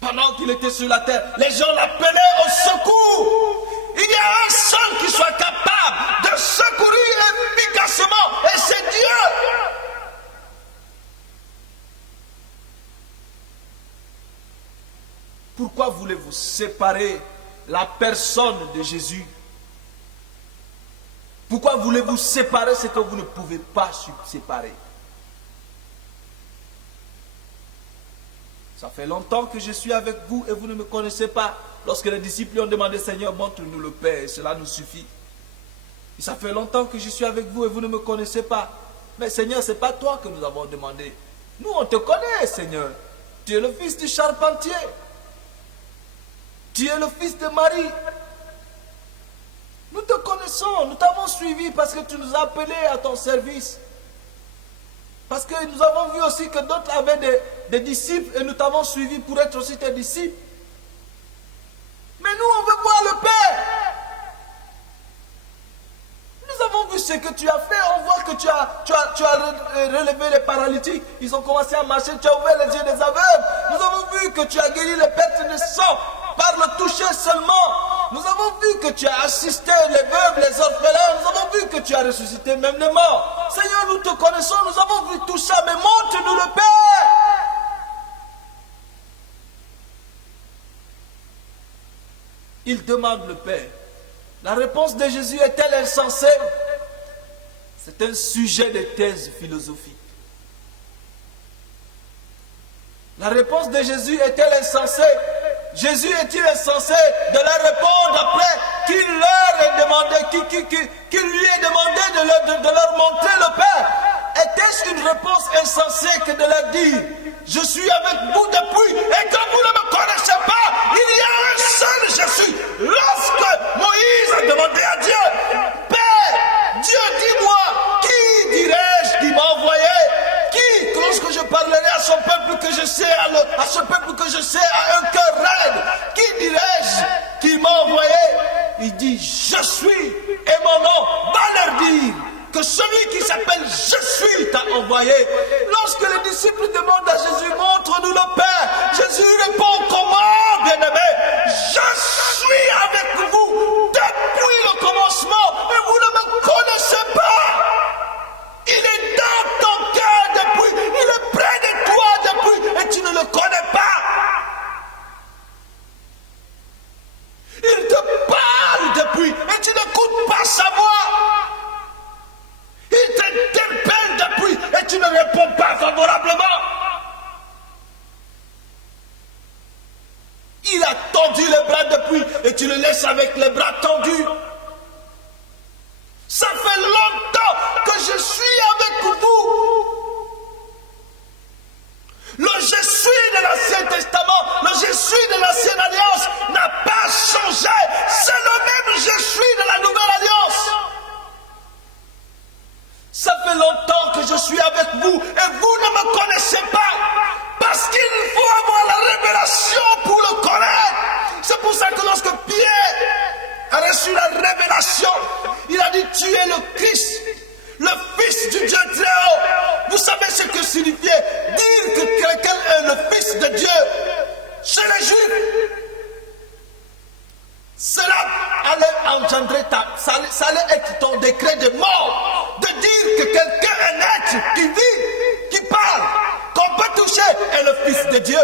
Pendant qu'il était sur la terre, les gens l'appelaient au secours. Il y a un seul qui soit capable de secourir efficacement, et c'est Dieu. Pourquoi voulez-vous séparer la personne de Jésus? Pourquoi voulez-vous séparer ce que vous ne pouvez pas séparer? Ça fait longtemps que je suis avec vous et vous ne me connaissez pas. Lorsque les disciples ont demandé, Seigneur, montre-nous le Père, et cela nous suffit. Et ça fait longtemps que je suis avec vous et vous ne me connaissez pas. Mais Seigneur, ce n'est pas toi que nous avons demandé. Nous, on te connaît, Seigneur. Tu es le fils du charpentier. Tu es le fils de Marie. Nous te connaissons, nous t'avons suivi parce que tu nous as appelés à ton service. Parce que nous avons vu aussi que d'autres avaient des disciples et nous t'avons suivi pour être aussi tes disciples. Mais nous, on veut voir le Père. Nous avons vu ce que tu as fait. On voit que tu as relevé les paralytiques. Ils ont commencé à marcher. Tu as ouvert les yeux des aveugles. Nous avons vu que tu as guéri les pertes de sang par le toucher seulement. Nous avons vu que tu as assisté les veuves, les orphelins. Nous avons vu que tu as ressuscité même les morts. Seigneur, nous te connaissons. Nous avons vu tout ça. Mais montre-nous le Père. Il demande le Père. La réponse de Jésus est-elle insensée? C'est un sujet de thèse philosophique. La réponse de Jésus est-elle insensée? Jésus est-il insensé de leur répondre après qu'il leur ait demandé, qu'il lui ait demandé de leur montrer le Père? Était-ce une réponse insensée que de leur dire je suis avec vous depuis et que vous ne me connaissez pas? Il y a un seul Jésus. Lorsque Moïse a demandé à Dieu, Père, Dieu dis-moi, qui dirais-je qui m'a envoyé? Qui, lorsque je parlerai à son peuple que je sais, à ce peuple que je sais, à un cœur raide, qui dirais-je qui m'a envoyé? Il dit je suis, et mon nom va leur dire que celui qui s'appelle je suis t'a envoyé. Lorsque les disciples demandent à Jésus, montre-nous le Père, Jésus répond comment, bien-aimé? Je suis avec vous depuis le commencement et vous ne me connaissez pas. Il est dans ton cœur depuis, il est près de toi depuis et tu ne le connais pas. Il te parle depuis et tu n'écoutes pas sa voix. Il t'interpelle depuis et tu ne réponds pas favorablement. et tu le laisses avec les bras tendus. Ça fait longtemps que je suis avec vous. Le je suis de l'Ancien Testament, le je suis de l'Ancienne Alliance n'a pas changé. C'est le même je suis de la Nouvelle Alliance. Ça fait longtemps que je suis avec vous et vous ne me connaissez pas. Parce qu'il faut avoir la révélation pour le connaître. C'est pour ça que lorsque Pierre a reçu la révélation, il a dit tu es le Christ, le Fils du Dieu très haut. Vous savez ce que signifiait dire que quelqu'un est le Fils de Dieu chez les Juifs? Cela allait engendrer ça allait être ton décret de mort, de dire que quelqu'un est un être qui vit, qui parle, qu'on peut toucher, est le Fils de Dieu.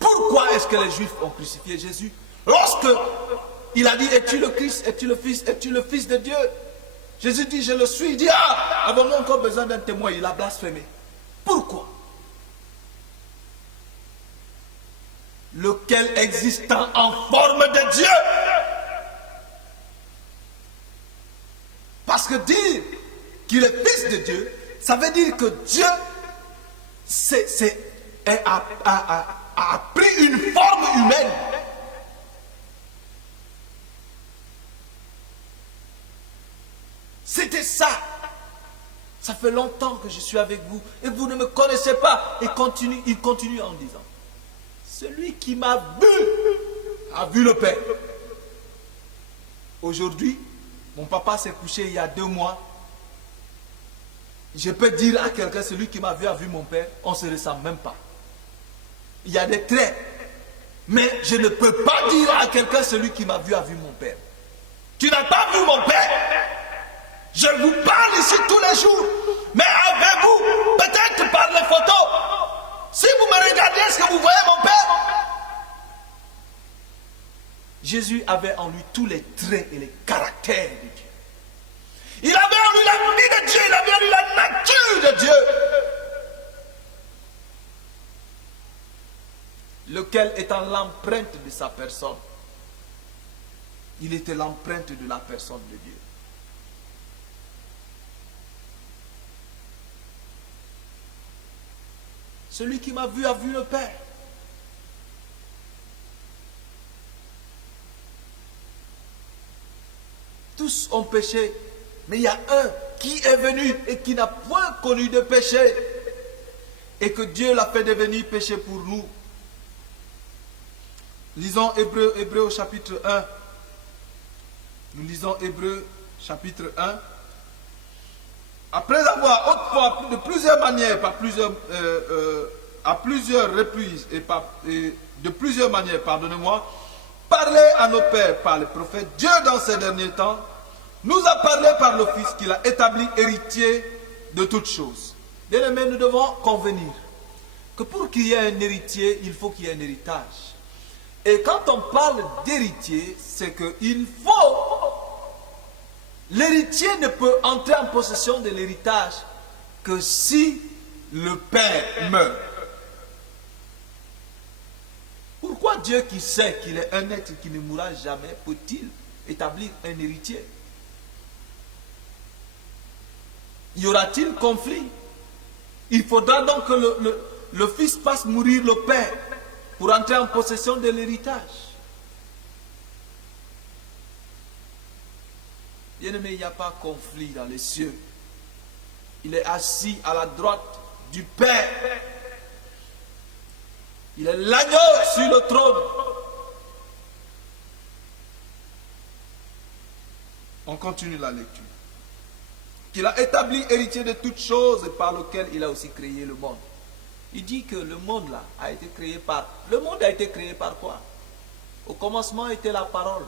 Pourquoi est-ce que les Juifs ont crucifié Jésus? Lorsque il a dit, es-tu le Christ, es-tu le Fils, es-tu le Fils de Dieu? Jésus dit, je le suis. Il dit, ah, avons-nous encore besoin d'un témoin? Il a blasphémé. Pourquoi? Lequel existant en forme de Dieu. Parce que dire qu'il est Fils de Dieu, ça veut dire que Dieu a pris une forme humaine. C'était ça. Ça fait longtemps que je suis avec vous et vous ne me connaissez pas. Et il continue en disant, celui qui m'a vu a vu le Père. Aujourd'hui, mon papa s'est couché il y a 2 mois. Je peux dire à quelqu'un, celui qui m'a vu a vu mon Père. On ne se ressemble même pas. Il y a des traits. Mais je ne peux pas dire à quelqu'un, celui qui m'a vu a vu mon Père. Tu n'as pas vu mon Père. Je vous parle ici tous les jours. Mais avez-vous, peut-être par les photos, si vous me regardez, est-ce que vous voyez mon Père? Jésus avait en lui tous les traits et les caractères de Dieu. Il avait en lui la vie de Dieu, il avait en lui la nature de Dieu. Lequel étant l'empreinte de sa personne, il était l'empreinte de la personne de Dieu. Celui qui m'a vu a vu le Père. Tous ont péché, mais il y a un qui est venu et qui n'a point connu de péché, et que Dieu l'a fait devenir péché pour nous. Lisons Hébreux au chapitre 1. Nous lisons Hébreux chapitre 1. Après avoir autrefois de plusieurs manières, à plusieurs reprises et de plusieurs manières, pardonnez-moi, parlé à nos pères par les prophètes, Dieu dans ces derniers temps nous a parlé par le Fils qu'il a établi héritier de toutes choses. Bien-aimés, nous devons convenir que pour qu'il y ait un héritier, il faut qu'il y ait un héritage. Et quand on parle d'héritier, c'est qu'il faut... L'héritier ne peut entrer en possession de l'héritage que si le père meurt. Pourquoi Dieu qui sait qu'il est un être qui ne mourra jamais peut-il établir un héritier? Y aura-t-il conflit? Il faudra donc que le fils fasse mourir le père pour entrer en possession de l'héritage. Bien-aimé, il n'y a pas conflit dans les cieux. Il est assis à la droite du Père. Il est l'agneau sur le trône. On continue la lecture. Qu'il a établi héritier de toutes choses et par lequel il a aussi créé le monde. Il dit que le monde là a été créé par... Le monde a été créé par quoi? Au commencement était la parole.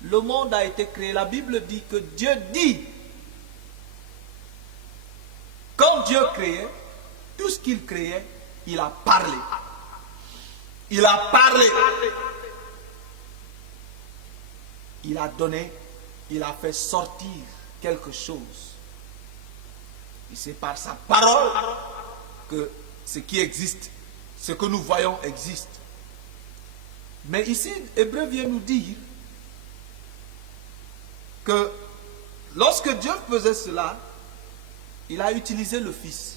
Le monde a été créé. La Bible dit que Dieu dit. Quand Dieu créait, tout ce qu'il créait, il a parlé. Il a parlé. Il a donné, il a fait sortir quelque chose. Et c'est par sa parole que ce qui existe ce que nous voyons existe. Mais ici, Hébreu vient nous dire que lorsque Dieu faisait cela, il a utilisé le Fils.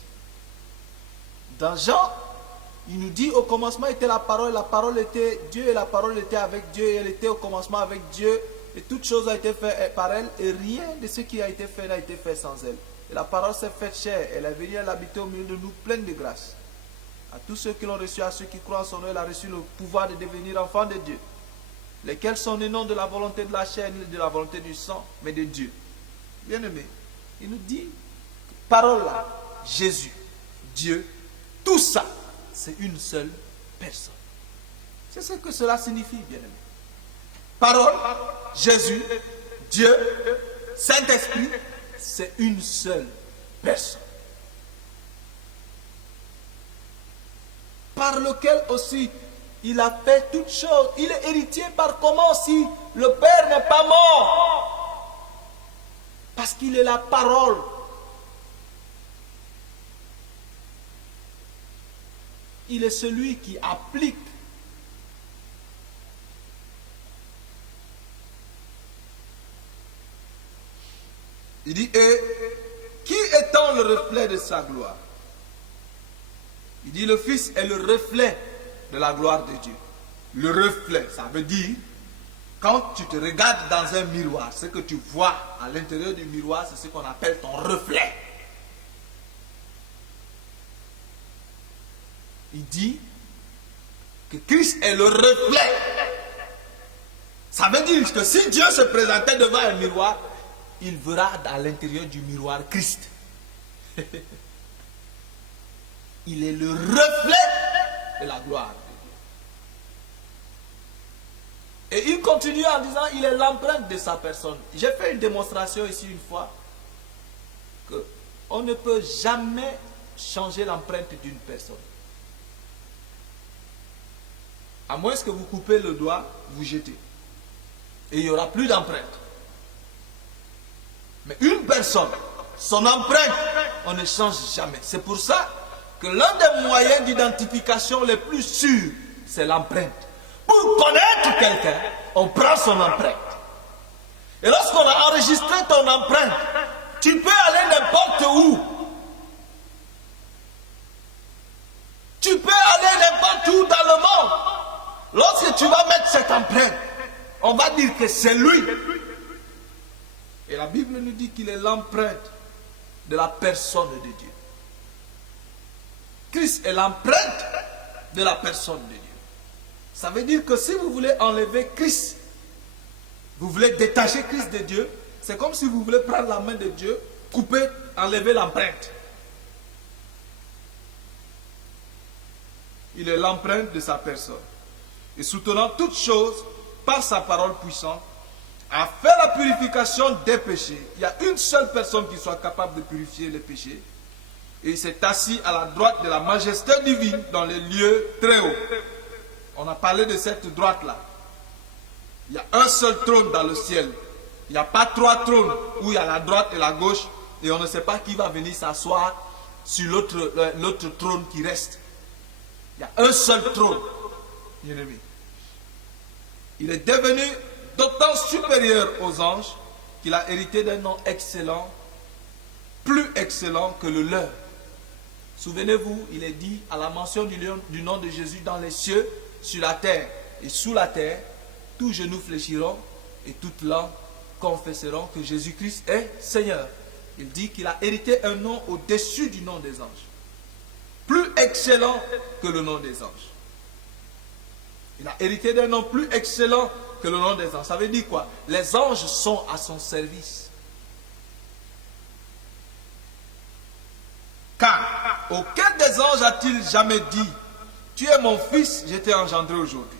Dans Jean, il nous dit au commencement était la parole était Dieu et la parole était avec Dieu et elle était au commencement avec Dieu et toute chose a été faite par elle et rien de ce qui a été fait n'a été fait sans elle. Et la parole s'est faite chair, elle est venue, elle habitait au milieu de nous pleine de grâce. À tous ceux qui l'ont reçu, à ceux qui croient en son nom, elle a reçu le pouvoir de devenir enfants de Dieu, lesquels sont nés non de la volonté de la chair ni de la volonté du sang, mais de Dieu. Bien-aimé, il nous dit, parole là, Jésus, Dieu, tout ça, c'est une seule personne. C'est ce que cela signifie, bien-aimé. Parole, Jésus, Dieu, Saint-Esprit, c'est une seule personne. Par lequel aussi il a fait toutes choses. Il est héritier par comment si le Père n'est pas mort? Parce qu'il est la parole. Il est celui qui applique. Il dit, et qui étant le reflet de sa gloire? Il dit, le Fils est le reflet de la gloire de Dieu. Le reflet, ça veut dire, quand tu te regardes dans un miroir, ce que tu vois à l'intérieur du miroir, c'est ce qu'on appelle ton reflet. Il dit que Christ est le reflet. Ça veut dire que si Dieu se présentait devant un miroir, il verra à l'intérieur du miroir Christ. Il est le reflet de la gloire de Dieu. Et il continue en disant, il est l'empreinte de sa personne. J'ai fait une démonstration ici une fois, qu'on ne peut jamais changer l'empreinte d'une personne. À moins que vous coupez le doigt, vous jetez. Et il n'y aura plus d'empreinte. Mais une personne, son empreinte, on ne change jamais. C'est pour ça que l'un des moyens d'identification les plus sûrs, c'est l'empreinte. Pour connaître quelqu'un, on prend son empreinte. Et lorsqu'on a enregistré ton empreinte, tu peux aller n'importe où. Tu peux aller n'importe où dans le monde. Lorsque tu vas mettre cette empreinte, on va dire que c'est lui. Et la Bible nous dit qu'il est l'empreinte de la personne de Dieu. Christ est l'empreinte de la personne de Dieu. Ça veut dire que si vous voulez enlever Christ, vous voulez détacher Christ de Dieu, c'est comme si vous voulez prendre la main de Dieu, couper, enlever l'empreinte. Il est l'empreinte de sa personne. Et soutenant toutes choses par sa parole puissante, a fait la purification des péchés. Il y a une seule personne qui soit capable de purifier les péchés. Et il s'est assis à la droite de la majesté divine dans les lieux très hauts. On a parlé de cette droite-là. Il y a un seul trône dans le ciel. Il n'y a pas trois trônes où il y a la droite et la gauche. Et on ne sait pas qui va venir s'asseoir sur l'autre trône qui reste. Il y a un seul trône, bien-aimé. Il est devenu d'autant supérieur aux anges qu'il a hérité d'un nom excellent, plus excellent que le leur. Souvenez-vous, il est dit à la mention du nom de Jésus dans les cieux, sur la terre et sous la terre, tous genoux fléchiront et toutes langues confesseront que Jésus-Christ est Seigneur. Il dit qu'il a hérité un nom au-dessus du nom des anges, plus excellent que le nom des anges. Il a hérité d'un nom plus excellent que le nom des anges. Ça veut dire quoi? Les anges sont à son service. Car aucun des anges a-t-il jamais dit, tu es mon fils, je t'ai engendré aujourd'hui.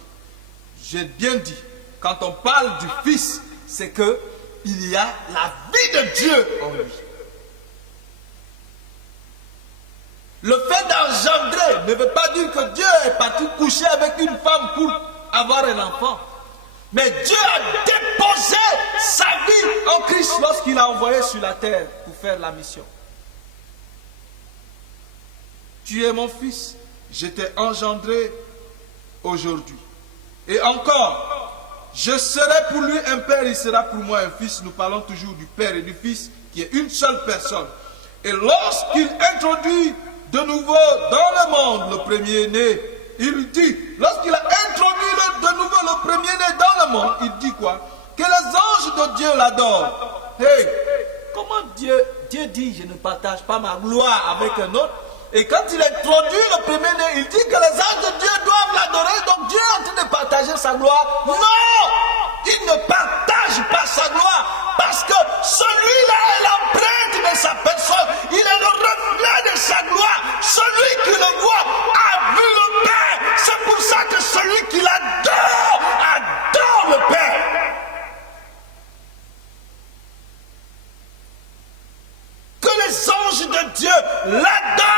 J'ai bien dit, quand on parle du fils, c'est que il y a la vie de Dieu en lui. Le fait d'engendrer ne veut pas dire que Dieu est parti coucher avec une femme pour avoir un enfant. Mais Dieu a déposé sa vie en Christ lorsqu'il a envoyé sur la terre pour faire la mission. Tu es mon fils, je t'ai engendré aujourd'hui. Et encore, je serai pour lui un père, il sera pour moi un fils. Nous parlons toujours du père et du fils, qui est une seule personne. Et lorsqu'il introduit de nouveau dans le monde le premier-né, il dit, lorsqu'il a introduit de nouveau le premier-né dans le monde, il dit quoi? Que les anges de Dieu l'adorent. Hey, comment Dieu dit, je ne partage pas ma gloire avec un autre? Et quand il introduit le premier-né, il dit que les anges de Dieu doivent l'adorer. Donc Dieu est en train de partager sa gloire. Non! Il ne partage pas sa gloire. Parce que celui-là est l'empreinte de sa personne. Il est le reflet de sa gloire. Celui qui le voit a vu le Père. C'est pour ça que celui qui l'adore, adore le Père. Que les anges de Dieu l'adorent.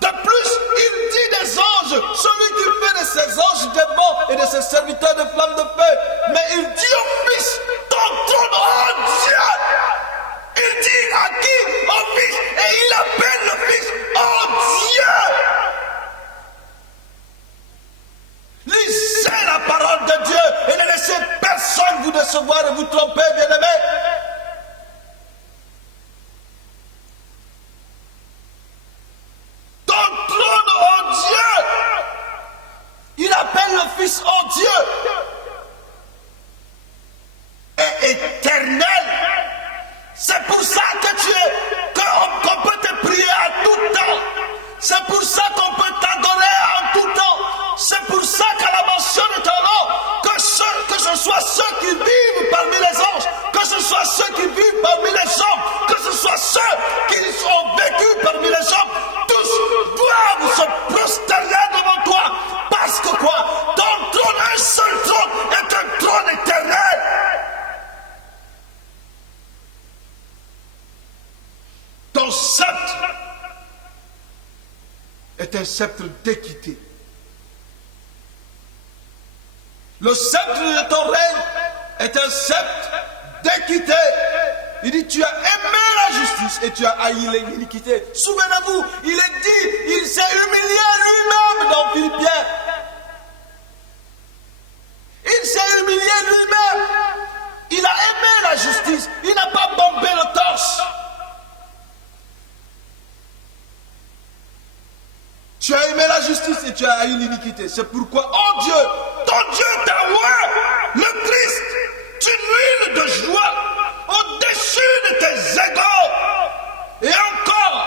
De plus, il dit des anges, celui qui fait de ses anges des bons et de ses serviteurs de flammes de feu. Mais il dit au Fils, ton trône, oh Dieu. Il dit à qui? Au Fils. Et il appelle le Fils, oh Dieu. Lisez la parole de Dieu et ne laissez personne vous décevoir et vous tromper, bien-aimés. Le Fils, oh Dieu, est éternel. C'est pour ça qu'on peut te prier à tout temps. C'est pour ça qu'on peut t'adorer en tout temps. C'est pour ça qu'à la mention de ton nom, que ce soit ceux qui vivent parmi les anges, que ce soit ceux qui vivent parmi les hommes, que ce soit ceux qui ont vécu parmi les hommes, tous doivent se prosterner devant toi. Parce que quoi? Ton trône, un seul trône, est un trône éternel. Ton sceptre est un sceptre d'équité. Le sceptre de ton règne est un sceptre d'équité. Il dit, tu as aimé la justice et tu as haï l'iniquité. Souvenez-vous, il est dit, il s'est humilié lui-même dans Philippiens. Il s'est humilié lui-même. Il a aimé la justice. Il n'a pas bombé le torse. Tu as aimé la justice et tu as haï l'iniquité. C'est pourquoi, oh Dieu, ton Dieu t'a oint le Christ d'une huile de joie au-dessus de tes égaux. Et encore,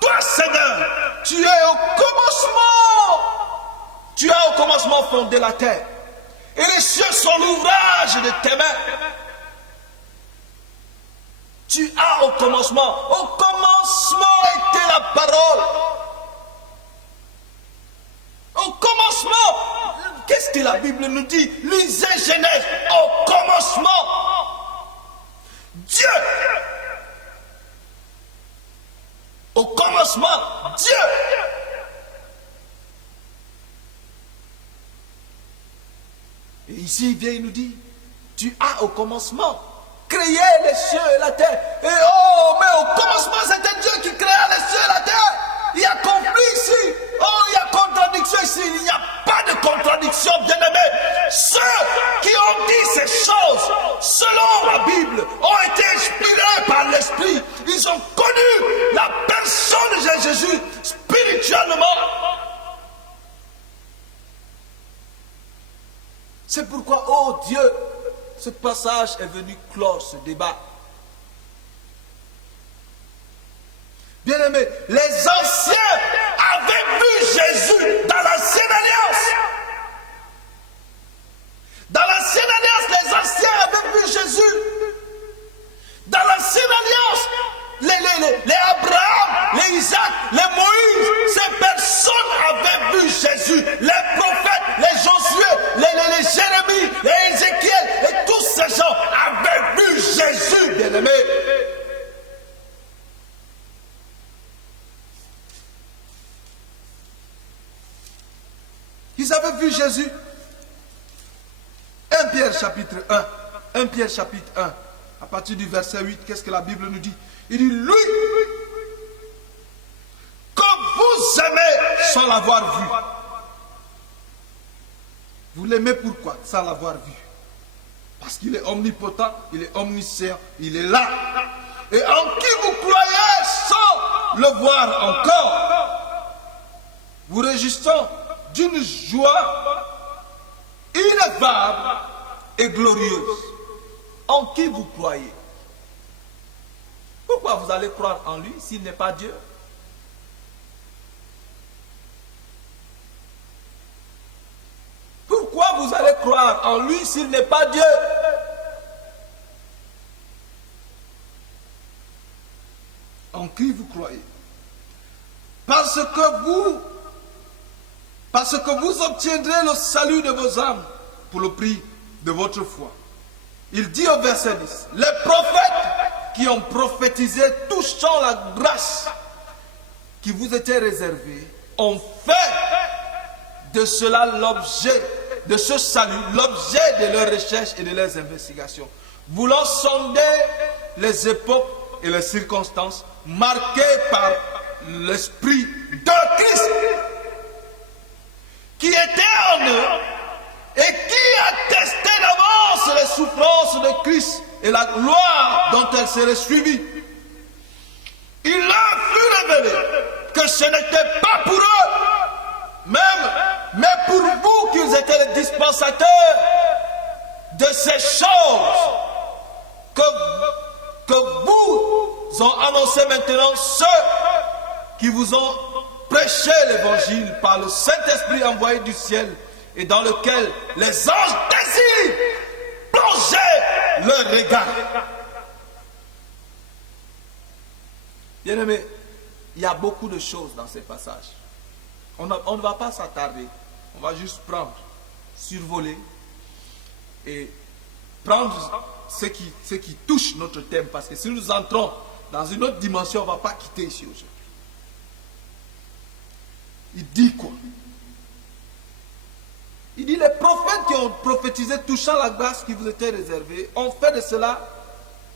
toi Seigneur, tu es au commencement. Tu as au commencement fondé la terre. Et les cieux sont l'ouvrage de tes mains. Tu as au commencement était la parole. Au commencement, qu'est-ce que la Bible nous dit? Lisez Genèse, au commencement, Dieu. Au commencement, Dieu. Et ici, il vient, il nous dit, tu as au commencement créé les cieux et la terre. Et oh, mais au commencement, c'était Dieu qui créa les cieux et la terre. Il y a conflit ici. Oh, il y a contradiction ici. Il n'y a pas de contradiction, bien-aimés. Ceux qui ont dit ces choses, selon la Bible, ont été inspirés par l'Esprit. Ils ont connu la personne de Jésus spirituellement. C'est pourquoi, oh Dieu, ce passage est venu clore ce débat. Bien-aimés, les anciens avaient vu Jésus dans l'ancienne alliance. Dans l'ancienne alliance, les anciens avaient vu Jésus. Dans l'ancienne alliance, les Abraham, les Isaac, les Moïse, ces personnes avaient vu Jésus. Les prophètes, les Josué, les Jérémie, les Ézéchiel, et tous ces gens avaient vu Jésus, bien-aimés. Ils avaient vu Jésus. 1 Pierre chapitre 1. 1 Pierre chapitre 1. À partir du verset 8, qu'est-ce que la Bible nous dit? Il dit, lui, que vous aimez son sans l'avoir vu. Vous l'aimez pourquoi? Sans l'avoir vu. Parce qu'il est omnipotent, il est omniscient, il est là. Et en qui vous croyez sans le voir encore, vous réjouissant d'une joie ineffable et glorieuse. En qui vous croyez? Pourquoi vous allez croire en lui s'il n'est pas Dieu? Pourquoi vous allez croire en lui s'il n'est pas Dieu? En qui vous croyez? Parce que vous obtiendrez le salut de vos âmes pour le prix de votre foi. Il dit au verset 10, les prophètes qui ont prophétisé touchant la grâce qui vous était réservée ont fait de cela l'objet, de ce salut, l'objet de leurs recherches et de leurs investigations, voulant sonder les époques et les circonstances marquées par l'esprit de Christ qui était en eux et qui attestait d'avance les souffrances de Christ et la gloire dont elle serait suivie. Il leur fut révélé que ce n'était pas pour eux même, mais pour vous qu'ils étaient les dispensateurs de ces choses que vous ont annoncé maintenant ceux qui vous ont prêché l'évangile par le Saint-Esprit envoyé du ciel et dans lequel les anges désirent plonger leur regard. Bien-aimés, il y a beaucoup de choses dans ces passages. On ne va pas s'attarder. On va juste prendre, survoler et prendre ce qui touche notre thème. Parce que si nous entrons dans une autre dimension, on ne va pas quitter ici aujourd'hui. Il dit quoi? Il dit les prophètes qui ont prophétisé touchant la grâce qui vous était réservée ont fait de cela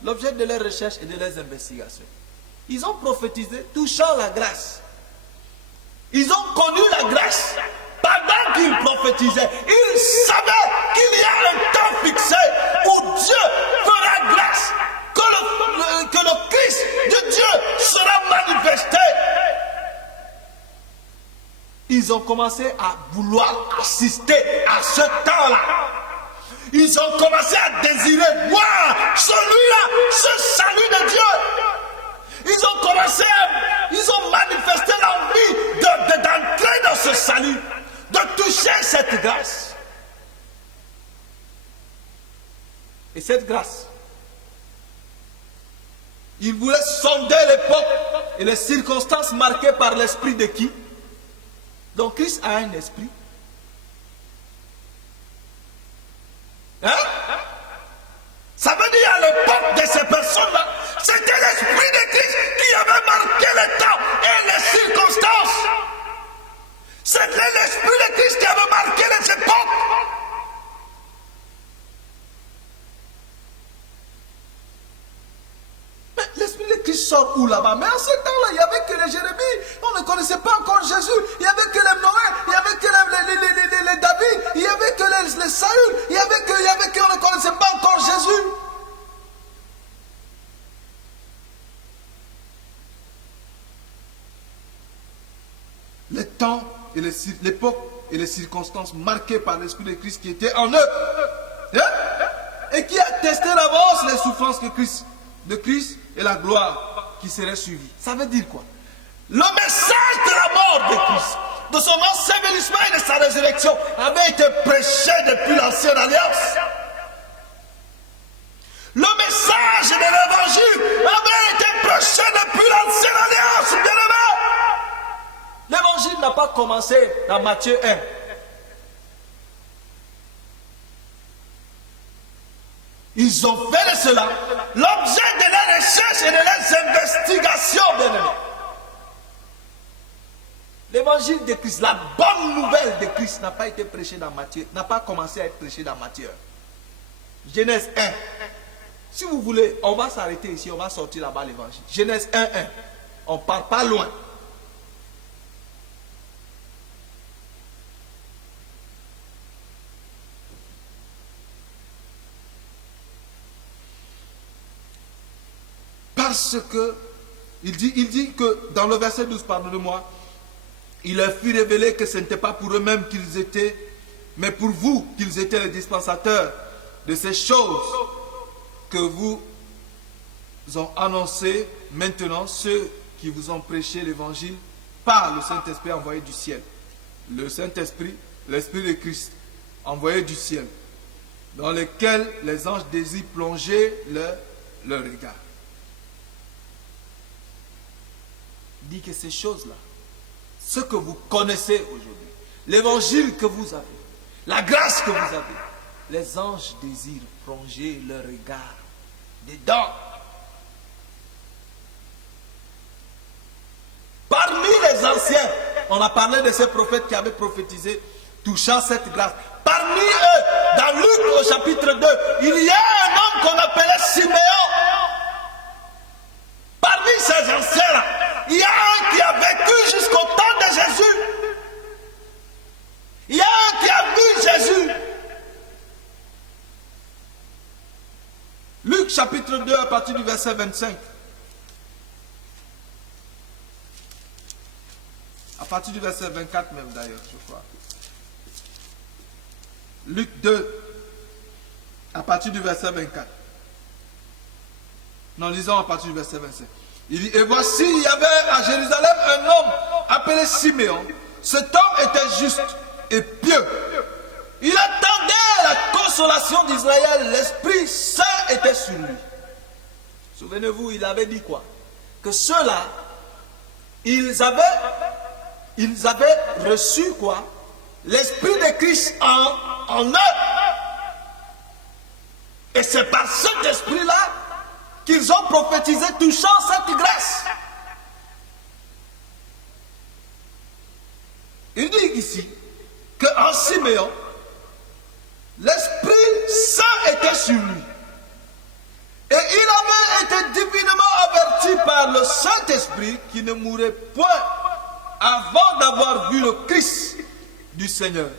l'objet de leurs recherches et de leurs investigations. Ils ont prophétisé touchant la grâce. Ils ont connu la grâce. Pendant qu'ils prophétisaient, ils savaient qu'il y a un temps fixé où Dieu fera grâce, que le Christ de Dieu sera manifesté. Ils ont commencé à vouloir assister à ce temps-là. Ils ont commencé à désirer voir celui-là, ce salut de Dieu. Ils ont manifesté l'envie d'entrer dans ce salut, de toucher cette grâce. Et cette grâce, ils voulaient sonder l'époque et les circonstances marquées par l'esprit de qui? Donc Christ a un esprit. Hein? Ça veut dire à l'époque de ces personnes-là, c'était l'esprit de Christ qui avait marqué le temps et les circonstances. C'était l'esprit de Christ qui avait marqué les époques. Mais l'esprit de Christ sort où là-bas? Mais en ce temps-là, il n'y avait que les Jérémie. On ne connaissait pas encore Jésus. Il n'y avait que les Noé. Il n'y avait que les David. Il n'y avait que les Saül. Il y avait que on ne connaissait pas encore Jésus. Les temps et l'époque et les circonstances marquées par l'esprit de Christ qui était en eux. Et qui attestait d'avance les souffrances de Christ et la gloire qui serait suivie. Ça veut dire quoi? Le message de la mort de Christ, de son ensevelissement et de sa résurrection avait été prêché depuis l'ancienne alliance. Le message de l'évangile avait été prêché depuis l'ancienne alliance, bien-aimé. L'évangile n'a pas commencé dans Matthieu 1. Ils ont fait de cela l'objet de leurs recherches et de leurs investigations, bien-aimés. L'évangile de Christ, la bonne nouvelle de Christ n'a pas été prêchée dans Matthieu, n'a pas commencé à être prêchée dans Matthieu. Genèse 1. Si vous voulez, on va s'arrêter ici, on va sortir là-bas l'évangile. Genèse 1, 1. On ne part pas loin. Parce que, il dit que dans le verset 12, pardonnez-moi, il leur fut révélé que ce n'était pas pour eux-mêmes qu'ils étaient, mais pour vous qu'ils étaient les dispensateurs de ces choses que vous ont annoncées maintenant ceux qui vous ont prêché l'évangile par le Saint-Esprit envoyé du ciel. Le Saint-Esprit, l'Esprit de Christ, envoyé du ciel, dans lequel les anges désirent plonger leur regard. Dit que ces choses-là, ce que vous connaissez aujourd'hui, l'évangile que vous avez, la grâce que vous avez, les anges désirent plonger leur regard dedans. Parmi les anciens, on a parlé de ces prophètes qui avaient prophétisé touchant cette grâce. Parmi eux, dans Luc au chapitre 2, il y a un homme qu'on appelait Siméon. Parmi ces anciens-là, il y a un qui a vécu jusqu'au temps de Jésus. Il y a un qui a vu Jésus. Luc chapitre 2 à partir du verset 25. À partir du verset 24 même d'ailleurs, je crois. Luc 2, à partir du verset 24. Non, lisons à partir du verset 25. Il dit, et voici, il y avait à Jérusalem un homme appelé Siméon. Cet homme était juste et pieux. Il attendait la consolation d'Israël. L'Esprit Saint était sur lui. Souvenez-vous, il avait dit quoi? Que ceux-là, ils avaient reçu quoi? L'Esprit de Christ en eux. Et c'est par cet esprit-là qu'ils ont prophétisé touchant cette grâce. Il dit ici qu'en Siméon, l'Esprit Saint était sur lui. Et il avait été divinement averti par le Saint-Esprit qu'il ne mourrait point avant d'avoir vu le Christ du Seigneur.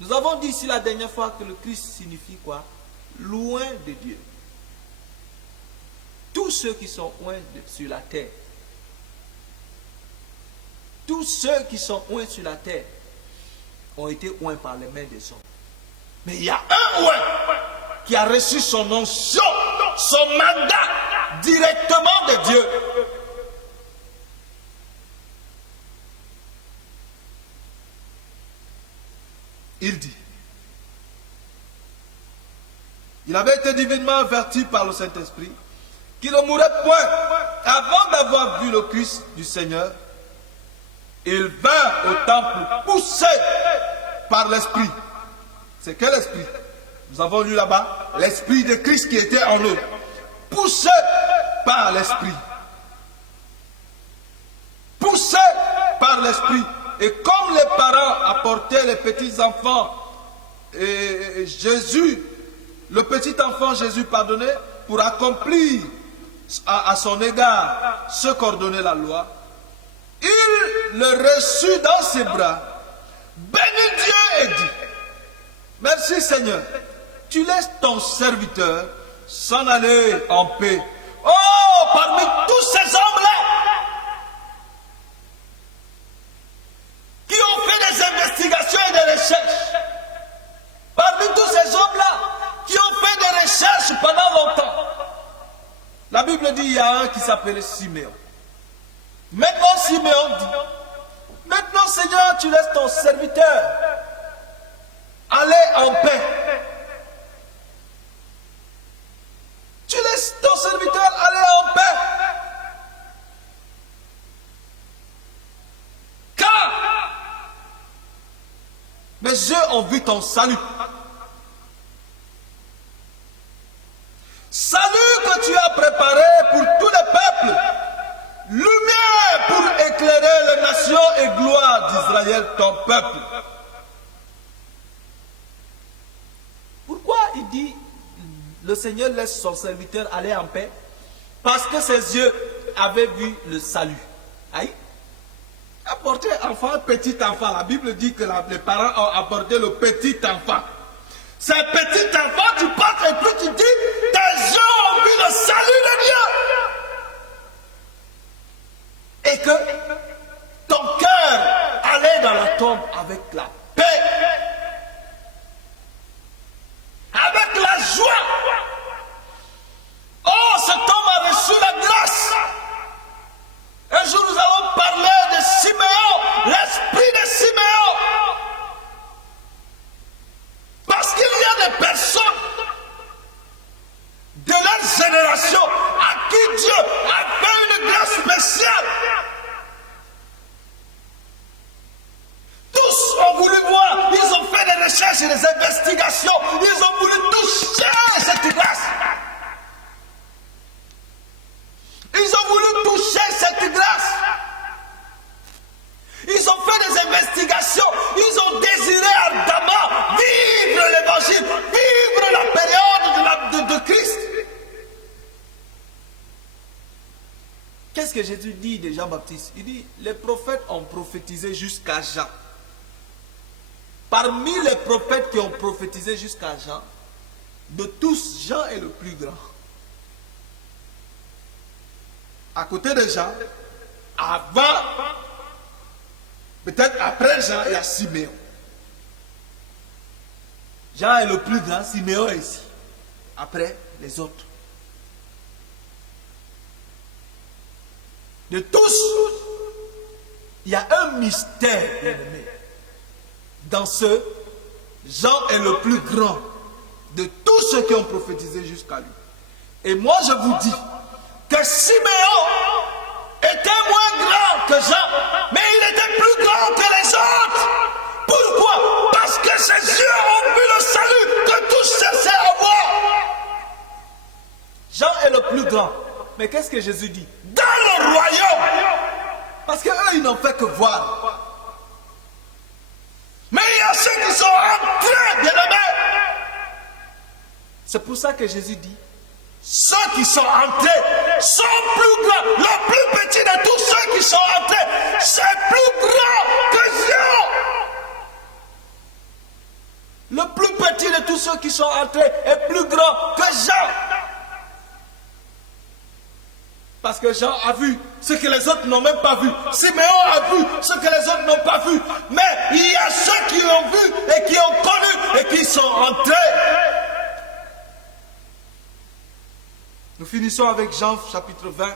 Nous avons dit ici la dernière fois que le Christ signifie quoi? Loin de Dieu. Tous ceux qui sont loin sur la terre, tous ceux qui sont loin sur la terre ont été loin par les mains des hommes. Mais il y a un loin qui a reçu son onction, son mandat directement de Dieu. Il dit, il avait été divinement averti par le Saint-Esprit qu'il ne mourrait point avant d'avoir vu le Christ du Seigneur. Il vint au temple poussé par l'Esprit. C'est quel esprit? Nous avons lu là-bas l'Esprit de Christ qui était en eux. Poussé par l'Esprit. Poussé par l'Esprit. Et comme les parents apportaient les petits enfants, et Jésus, le petit enfant Jésus pardonné, pour accomplir à son égard ce qu'ordonnait la loi, il le reçut dans ses bras, bénit Dieu et dit, merci Seigneur, tu laisses ton serviteur s'en aller en paix. Oh, parmi tous ces hommes-là, qui ont fait des investigations et des recherches, parmi tous ces hommes-là, qui ont fait des recherches pendant longtemps, la Bible dit, il y a un qui s'appelait Siméon. Maintenant, Siméon dit, maintenant Seigneur, tu laisses ton serviteur aller en paix. Tu laisses ton serviteur aller en paix. Car mes yeux ont vu ton salut. Salut que tu as préparé pour tous les peuples. Lumière pour éclairer les nations et gloire d'Israël, ton peuple. Pourquoi il dit le Seigneur laisse son serviteur aller en paix? Parce que ses yeux avaient vu le salut. Aïe. Apporter enfant, petit enfant. La Bible dit que les parents ont apporté le petit enfant. C'est un petit enfant, tu passes et puis tu dis, tes yeux ont vu le salut de Dieu. Et que ton cœur allait dans la tombe avec la paix, avec la joie. Oh, cet homme a reçu la grâce. Un jour, nous allons parler de Siméon, l'esprit de Siméon. Parce qu'il y a des personnes de leur génération à qui Dieu a fait une grâce spéciale. Tous ont voulu voir, ils ont fait des recherches et des investigations, ils ont voulu toucher cette grâce. Ils ont voulu toucher cette grâce. Ils ont fait des investigations. Ils ont désiré ardemment vivre l'évangile, vivre la période de Christ. Qu'est-ce que Jésus dit de Jean-Baptiste? Il dit, les prophètes ont prophétisé jusqu'à Jean. Parmi les prophètes qui ont prophétisé jusqu'à Jean, de tous, Jean est le plus grand. À côté de Jean, avant, peut-être après Jean, il y a Siméon. Jean est le plus grand, Siméon est ici. Après, les autres. De tous, il y a un mystère, bien-aimé. Dans ce, Jean est le plus grand de tous ceux qui ont prophétisé jusqu'à lui. Et moi, je vous dis que Siméon était moins grand que Jean, mais il était plus grand que les autres. Pourquoi? Parce que ses yeux ont vu le salut que tous cherchaient à voir. Jean est le plus grand. Mais qu'est-ce que Jésus dit? Dans le royaume. Parce qu'eux, ils n'ont fait que voir. Mais il y a ceux qui sont entrés, bien-aimés. C'est pour ça que Jésus dit, ceux qui sont entrés sont plus grands. Le plus petit de tous ceux qui sont entrés, c'est plus grand que Jean. Le plus petit de tous ceux qui sont entrés est plus grand que Jean. Parce que Jean a vu ce que les autres n'ont même pas vu. Siméon a vu ce que les autres n'ont pas vu. Mais il y a ceux qui l'ont vu et qui ont connu et qui sont entrés. Nous finissons avec Jean chapitre 20,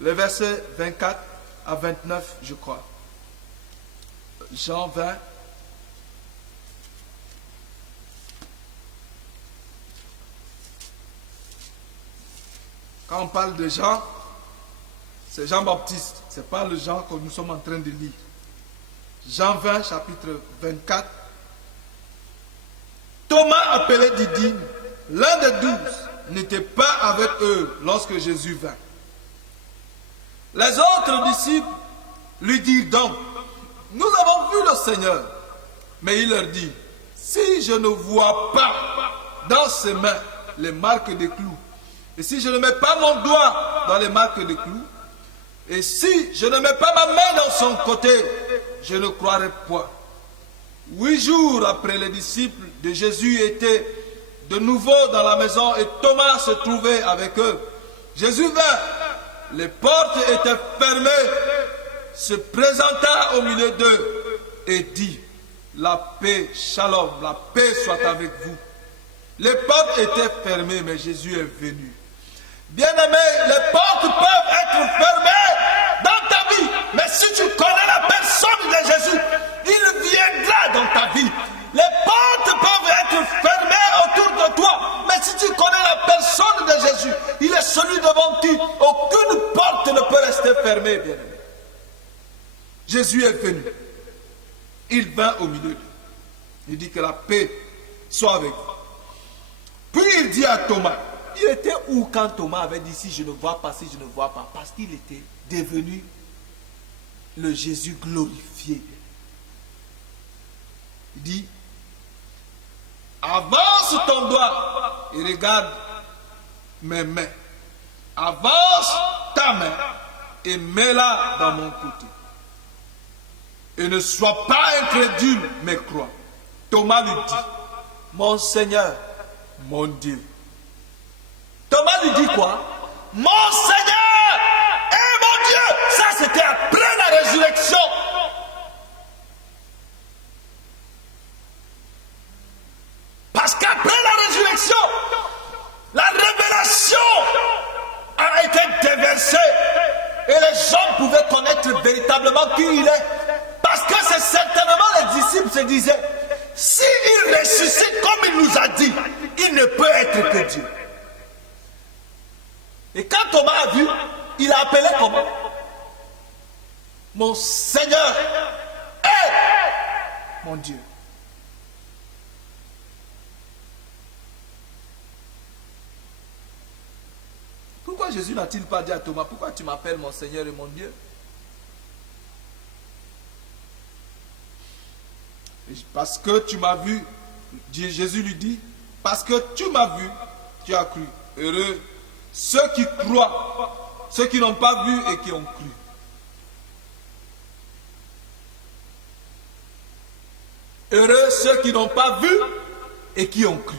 le verset 24 à 29, je crois. Jean 20. Quand on parle de Jean, c'est Jean-Baptiste, ce n'est pas le Jean que nous sommes en train de lire. Jean 20, chapitre 24. Thomas, appelé Didyme, l'un des 12, n'était pas avec eux lorsque Jésus vint. Les autres disciples lui dirent donc, nous avons vu le Seigneur. Mais il leur dit, si je ne vois pas dans ses mains les marques des clous, et si je ne mets pas mon doigt dans les marques des clous, et si je ne mets pas ma main dans son côté, je ne croirai point. 8 jours après, les disciples de Jésus étaient de nouveau dans la maison et Thomas se trouvait avec eux. Jésus vint, les portes étaient fermées, se présenta au milieu d'eux et dit, la paix, shalom, la paix soit avec vous. Les portes étaient fermées, mais Jésus est venu. Bien-aimé, les portes peuvent être fermées dans ta vie, mais si tu connais la personne de Jésus, il viendra dans ta vie. Les portes peuvent être fermées autour de toi, mais si tu connais la personne de Jésus, il est celui devant qui aucune porte ne peut rester fermée, bien-aimé. Jésus est venu. Il vint au milieu d'eux. Il dit que la paix soit avec vous. Puis il dit à Thomas, il était où quand Thomas avait dit si je ne vois pas, si je ne vois pas? Parce qu'il était devenu le Jésus glorifié. Il dit, avance ton doigt et regarde mes mains. Avance ta main et mets-la dans mon côté. Et ne sois pas incrédule, mais crois. Thomas lui dit, mon Seigneur, mon Dieu. Thomas lui dit quoi? Mon Seigneur et mon Dieu. Ça, c'était après la résurrection. Parce qu'après la résurrection, la révélation a été déversée et les gens pouvaient connaître véritablement qui il est. Parce que c'est certainement les disciples se disaient, s'il ressuscite comme il nous a dit, il ne peut être que Dieu. Et quand Thomas a vu, il a appelé comment? Mon Seigneur et mon Dieu. Pourquoi Jésus n'a-t-il pas dit à Thomas, pourquoi tu m'appelles mon Seigneur et mon Dieu? Parce que tu m'as vu, Jésus lui dit, parce que tu m'as vu, tu as cru. Heureux ceux qui croient, ceux qui n'ont pas vu et qui ont cru. Heureux ceux qui n'ont pas vu et qui ont cru.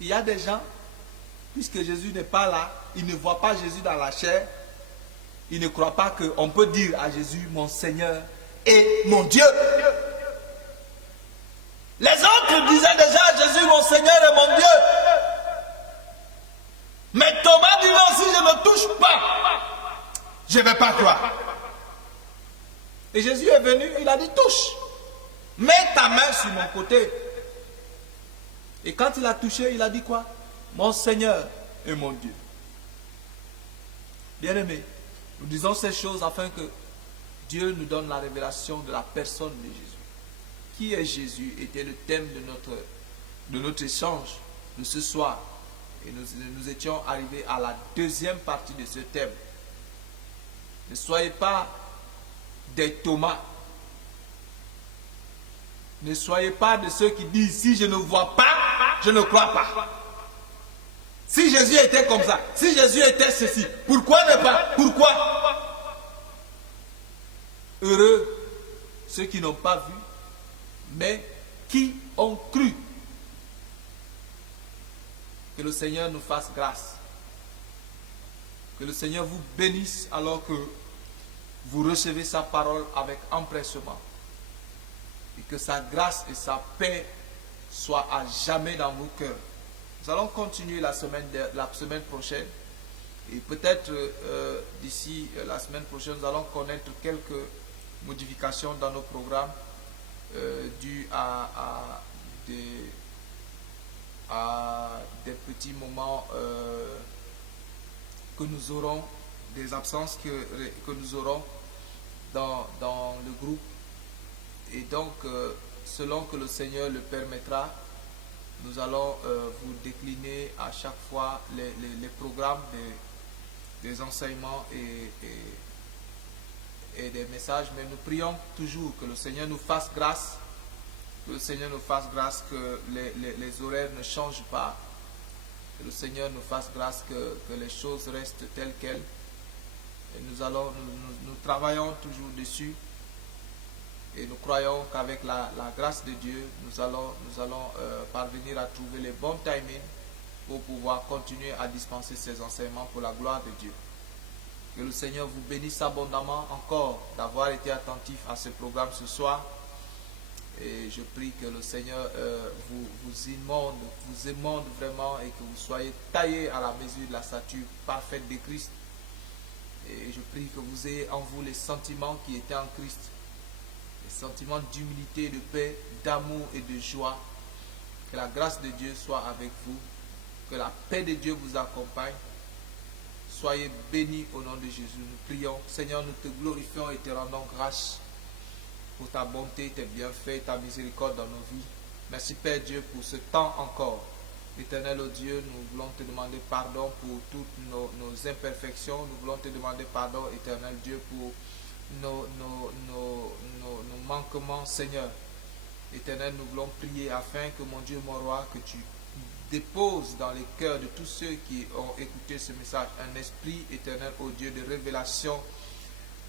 Il y a des gens, puisque Jésus n'est pas là, ils ne voient pas Jésus dans la chair, ils ne croient pas qu'on peut dire à Jésus, mon Seigneur et mon Dieu. Les autres disaient déjà à Jésus, mon Seigneur et mon Dieu. Mais Thomas dit non, si je ne touche pas, je ne vais pas croire. Et Jésus est venu, il a dit, touche. Mets ta main sur mon côté. Et quand il a touché, il a dit quoi? Mon Seigneur et mon Dieu. Bien-aimés, nous disons ces choses afin que Dieu nous donne la révélation de la personne de Jésus. Qui est Jésus était le thème de notre échange de ce soir. Et nous étions arrivés à la deuxième partie de ce thème. Ne soyez pas des Thomas. Ne soyez pas de ceux qui disent, si je ne vois pas, je ne crois pas. Si Jésus était comme ça, si Jésus était ceci, pourquoi ne pas? Pourquoi? Heureux ceux qui n'ont pas vu, mais qui ont cru. Que le Seigneur nous fasse grâce. Que le Seigneur vous bénisse alors que vous recevez sa parole avec empressement. Et que sa grâce et sa paix soient à jamais dans vos cœurs. Nous allons continuer la semaine prochaine. Et peut-être d'ici la semaine prochaine, nous allons connaître quelques modifications dans nos programmes dues à des petits moments que nous aurons, des absences que nous aurons dans le groupe. Et donc, selon que le Seigneur le permettra, nous allons vous décliner à chaque fois les programmes des enseignements et des messages. Mais nous prions toujours que le Seigneur nous fasse grâce, que le Seigneur nous fasse grâce, que les horaires ne changent pas, que le Seigneur nous fasse grâce, que les choses restent telles quelles. Et nous travaillons toujours dessus. Et nous croyons qu'avec la grâce de Dieu, nous allons parvenir à trouver les bons timings pour pouvoir continuer à dispenser ces enseignements pour la gloire de Dieu. Que le Seigneur vous bénisse abondamment encore d'avoir été attentif à ce programme ce soir. Et je prie que le Seigneur vous émonde vraiment et que vous soyez taillés à la mesure de la stature parfaite de Christ. Et je prie que vous ayez en vous les sentiments qui étaient en Christ. Les sentiments d'humilité, de paix, d'amour et de joie. Que la grâce de Dieu soit avec vous. Que la paix de Dieu vous accompagne. Soyez bénis au nom de Jésus. Nous prions. Seigneur, nous te glorifions et te rendons grâce pour ta bonté, tes bienfaits, ta miséricorde dans nos vies. Merci Père Dieu pour ce temps encore. Éternel, oh Dieu, nous voulons te demander pardon pour toutes nos imperfections. Nous voulons te demander pardon, éternel Dieu, pour nos manquements, Seigneur. Éternel, nous voulons prier afin que mon Dieu, mon roi, que tu déposes dans les cœurs de tous ceux qui ont écouté ce message un esprit éternel, ô Dieu, de révélation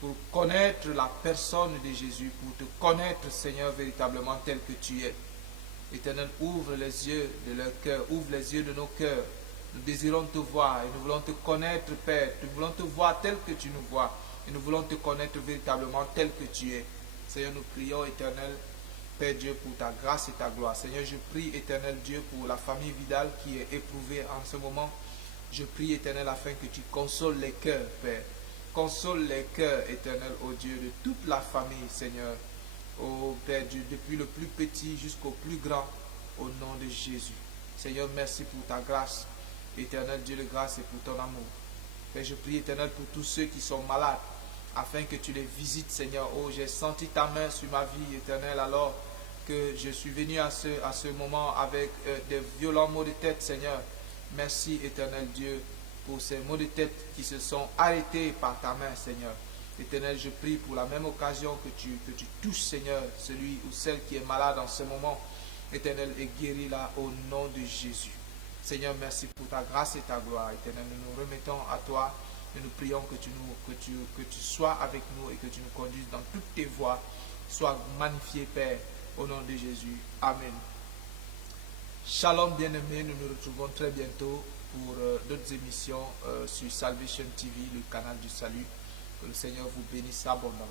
pour connaître la personne de Jésus, pour te connaître, Seigneur, véritablement tel que tu es. Éternel, ouvre les yeux de leur cœur, ouvre les yeux de nos cœurs. Nous désirons te voir et nous voulons te connaître, Père. Nous voulons te voir tel que tu nous vois et nous voulons te connaître véritablement tel que tu es. Seigneur, nous prions, Éternel, Père Dieu, pour ta grâce et ta gloire. Seigneur, je prie, Éternel Dieu, pour la famille Vidal qui est éprouvée en ce moment. Je prie, Éternel, afin que tu consoles les cœurs, Père. Console les cœurs, Éternel, ô Dieu, de toute la famille, Seigneur. Ô Père Dieu, depuis le plus petit jusqu'au plus grand, au nom de Jésus. Seigneur, merci pour ta grâce. Éternel Dieu de grâce et pour ton amour. Père, je prie, Éternel, pour tous ceux qui sont malades, afin que tu les visites, Seigneur. Oh, j'ai senti ta main sur ma vie, Éternel, alors que je suis venu à ce moment avec des violents maux de tête, Seigneur. Merci, Éternel Dieu, pour ces maux de tête qui se sont arrêtés par ta main, Seigneur. Éternel, je prie pour la même occasion que tu touches, Seigneur, celui ou celle qui est malade en ce moment. Éternel, et guéris-la au nom de Jésus. Seigneur, merci pour ta grâce et ta gloire. Éternel, nous nous remettons à toi et nous prions que tu sois avec nous et que tu nous conduises dans toutes tes voies. Sois magnifié, Père, au nom de Jésus. Amen. Shalom, bien-aimés. Nous nous retrouvons très bientôt pour d'autres émissions sur Salvation TV, le canal du salut. Que le Seigneur vous bénisse abondamment.